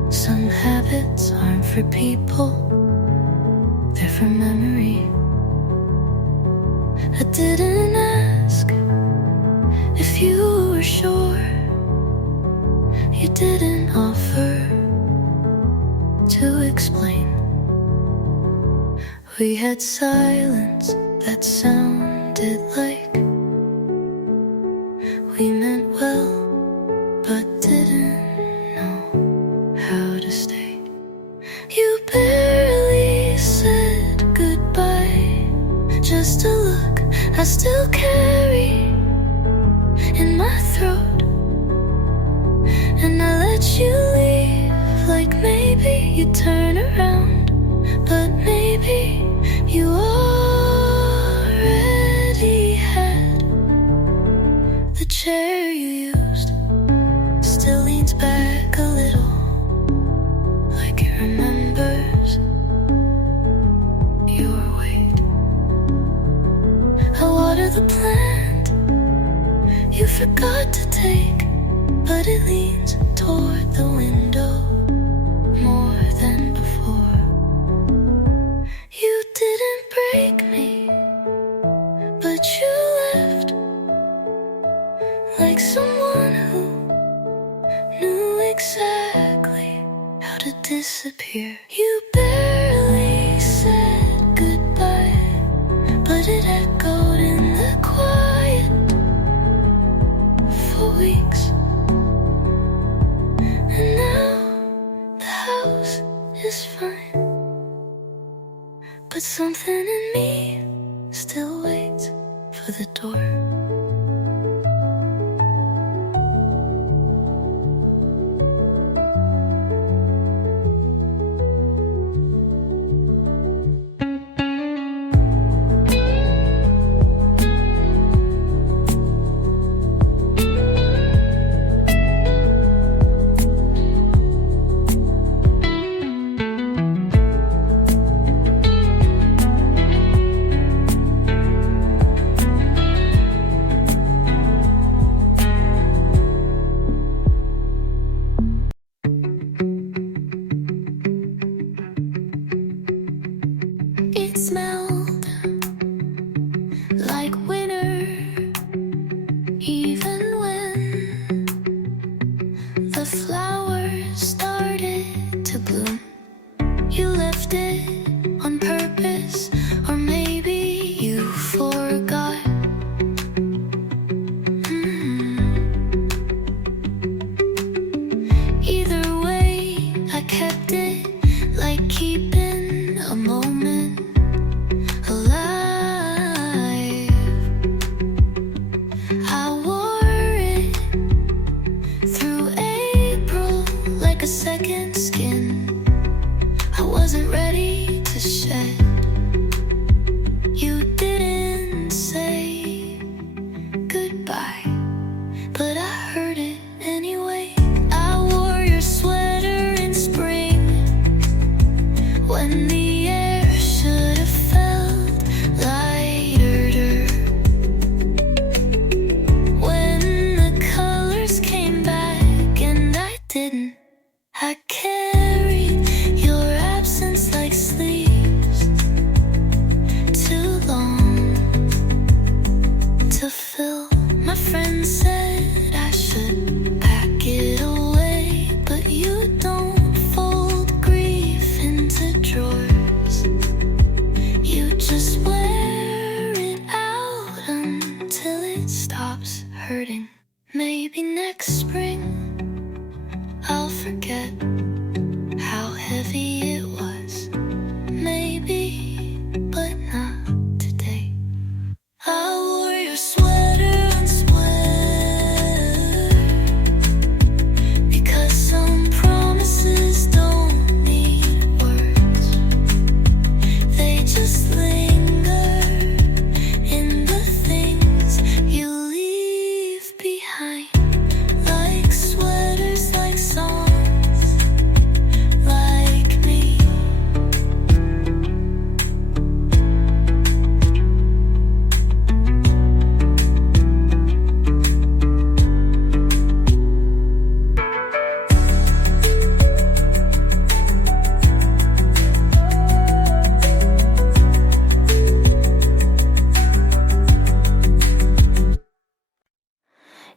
Some habits aren't for people, they're for memory. I didn't ask if you were sure. You didn't offer to explain. We had silence that sounded pretended like we meant well, but didn't know how to stay. You barely said goodbye, just a look I still carry in my throat. And I let you leave, like maybe you'd turn around, but maybe you already had. The chair you used still leans back a little, like it remembers your weight. I water the plant you forgot to take, but it leans toward the window more than before. You didn't break me, but you left like someone who knew exactly how to disappear. You barely said goodbye, but it echoed in the quiet for weeks. And now the house is fine, but something in me still waits for the door. It smelled like winter, even when the flowers started to bloom. You left it on purpose, or maybe you forgot. Either way, I kept it, like keeping a moment alive. I wore it through April like a second skin. I wasn't ready to shed. You didn't say goodbye, but I heard it anyway. I wore your sweater in spring, when the air should have felt lighter. When the colors came back and I didn't, I carried your absence like sleeves, too long to fill. My friend said I should pack it away, but you don't fold grief into drawers. You just wear it out until it stops hurting. Maybe next spring I'll forget how heavy it was. Maybe, but not today. I wore your sweater and sweater, because some promises don't need words. They just linger in the things you leave behind, like sweaters, like songs, like me.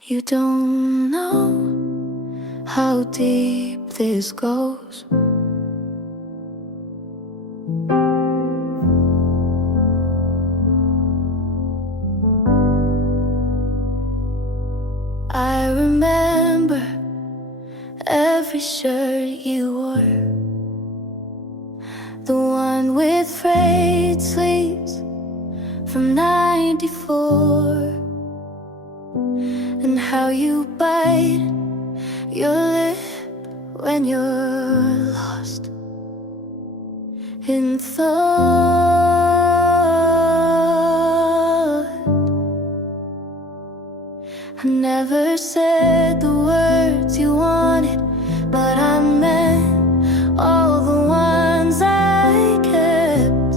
You don't know how deep this goes. every shirt you wore, the one with frayed sleeves from '94, and how you bite your lip when you're lost in thought. I never said the words you wanted, but I meant all the ones I kept.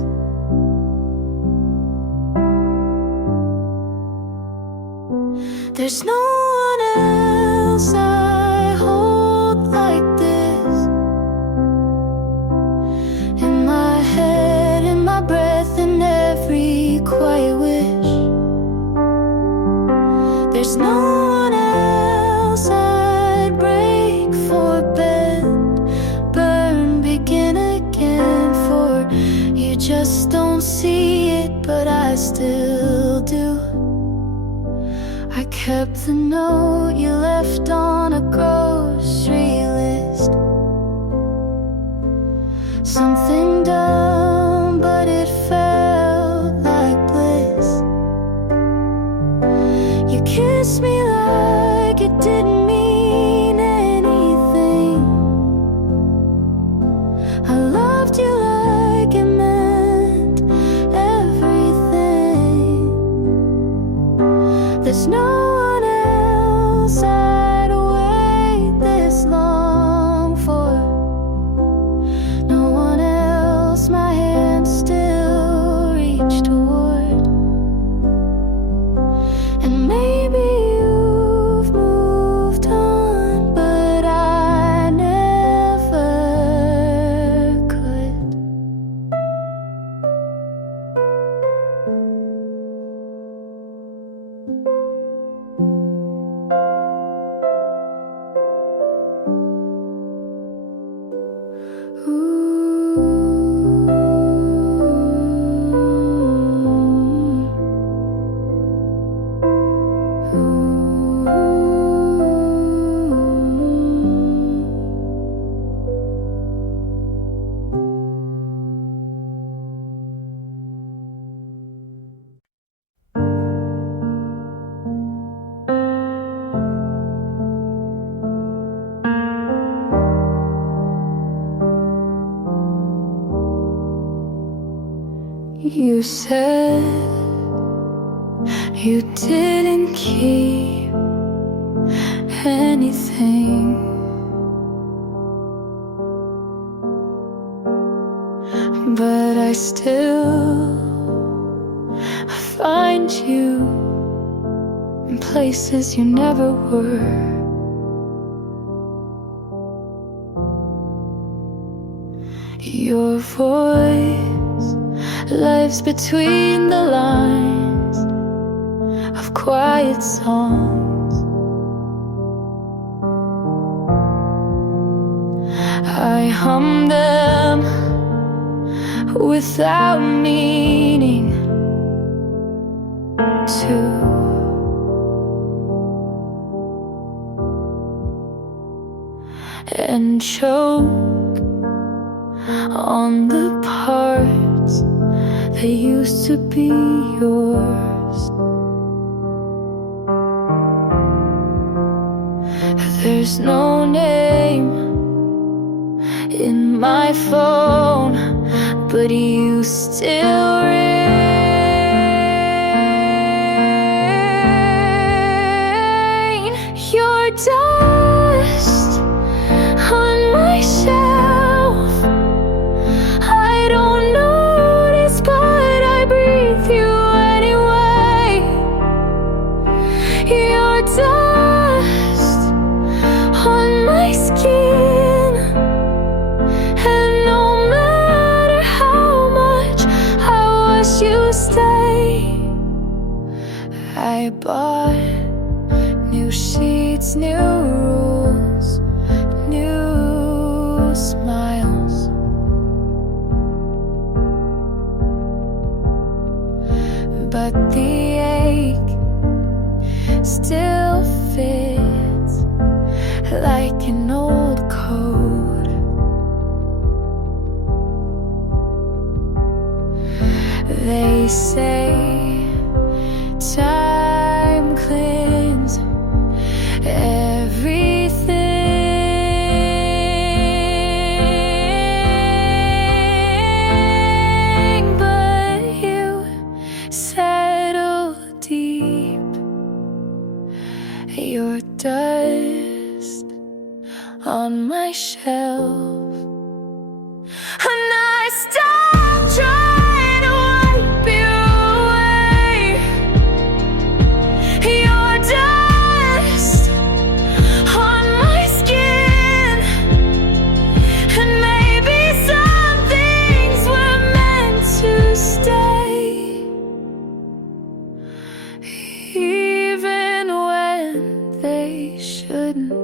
There's no one else I hold like this, in my head, in my breath, in every quiet wish. There's no one else I'd break for, bend, burn, begin again for. You just don't see it, but I still do. I kept the note you left on a grocery list. Something dumb, but it felt like bliss. You kissed me like it didn't mean anything. I loved you like it meant everything. There's no one else I'd wait this long for. No one else my hand still reach toward. And maybe you've moved on, but I never could. You said you didn't keep anything, but I still find you in places you never were. Your voice lives between the lines of quiet songs. I hum them without meaning to. And choke on the parts that used to be yours. There's no name in my phone, but you still ring. Your dust on my shelf, I don't notice, but I breathe you anyway. Your dust on my skin, and no matter how much I wish you stay, I bought new sheets, new rules, new smiles. But the ache still fits like an old coat. They say time cleans everything, but you settle deep. Your dust on my shelf, and I stop trying to wipe you away. Your dust on my skin, and maybe some things were meant to stay, even when they shouldn't.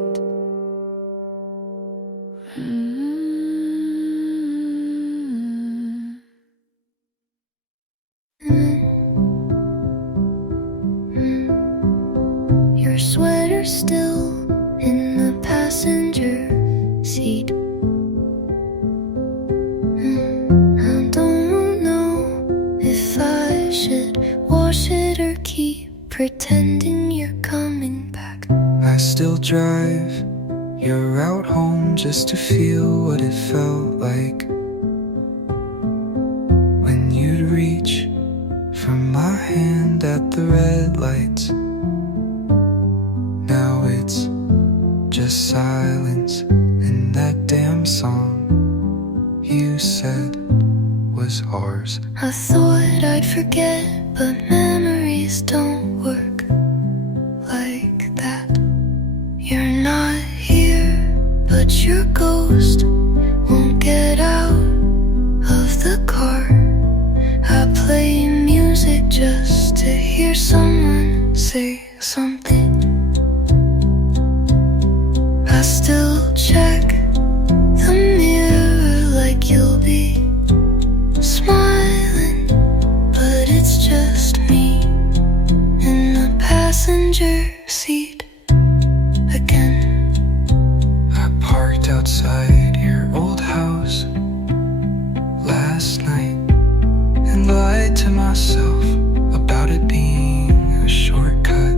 Your sweater still in the passenger seat. I don't know if I should wash it or keep pretending you're coming back. I still drive your route home just to feel what it felt like when you'd reach for my hand at the red lights. Now it's just silence in that damn song you said was ours. I thought I'd forget, but memories don't work like that. You're not here, but your ghost won't get out of the car. I play music just to hear someone say something. I still check the mirror like you'll be smiling, but it's just me in the passenger seat again. I parked outside your old house last night and lied to myself about it being a shortcut.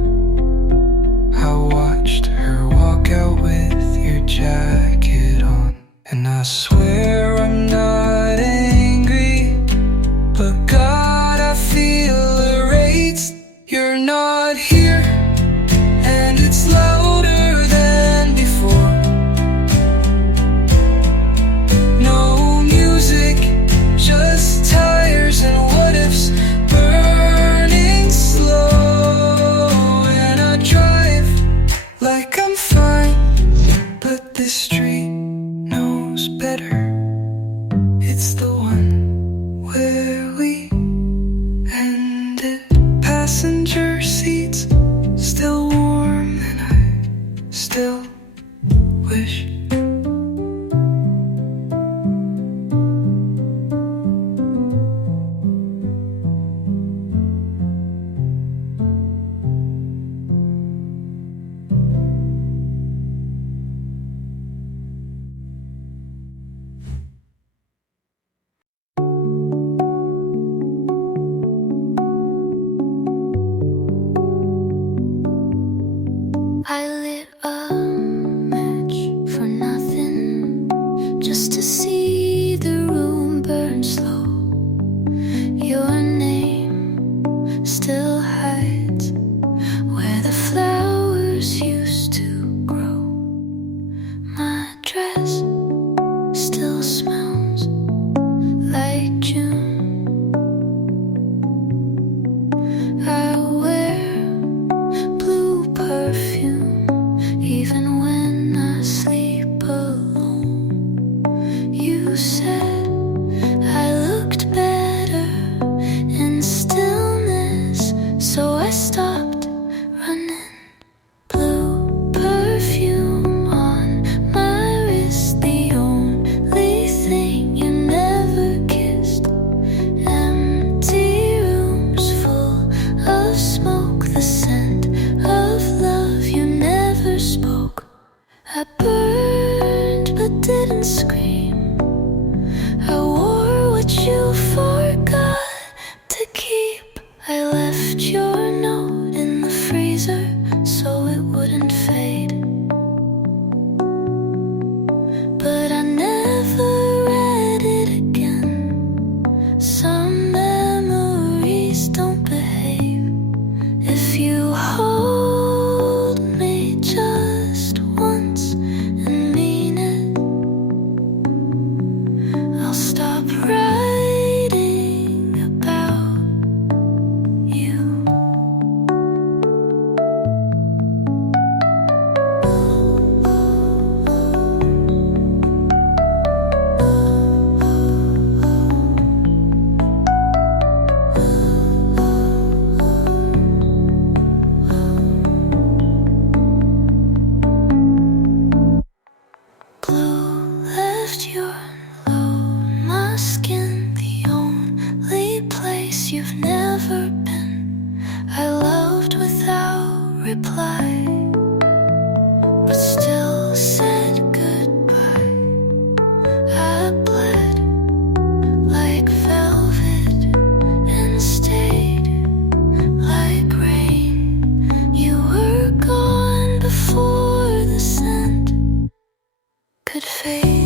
could fade.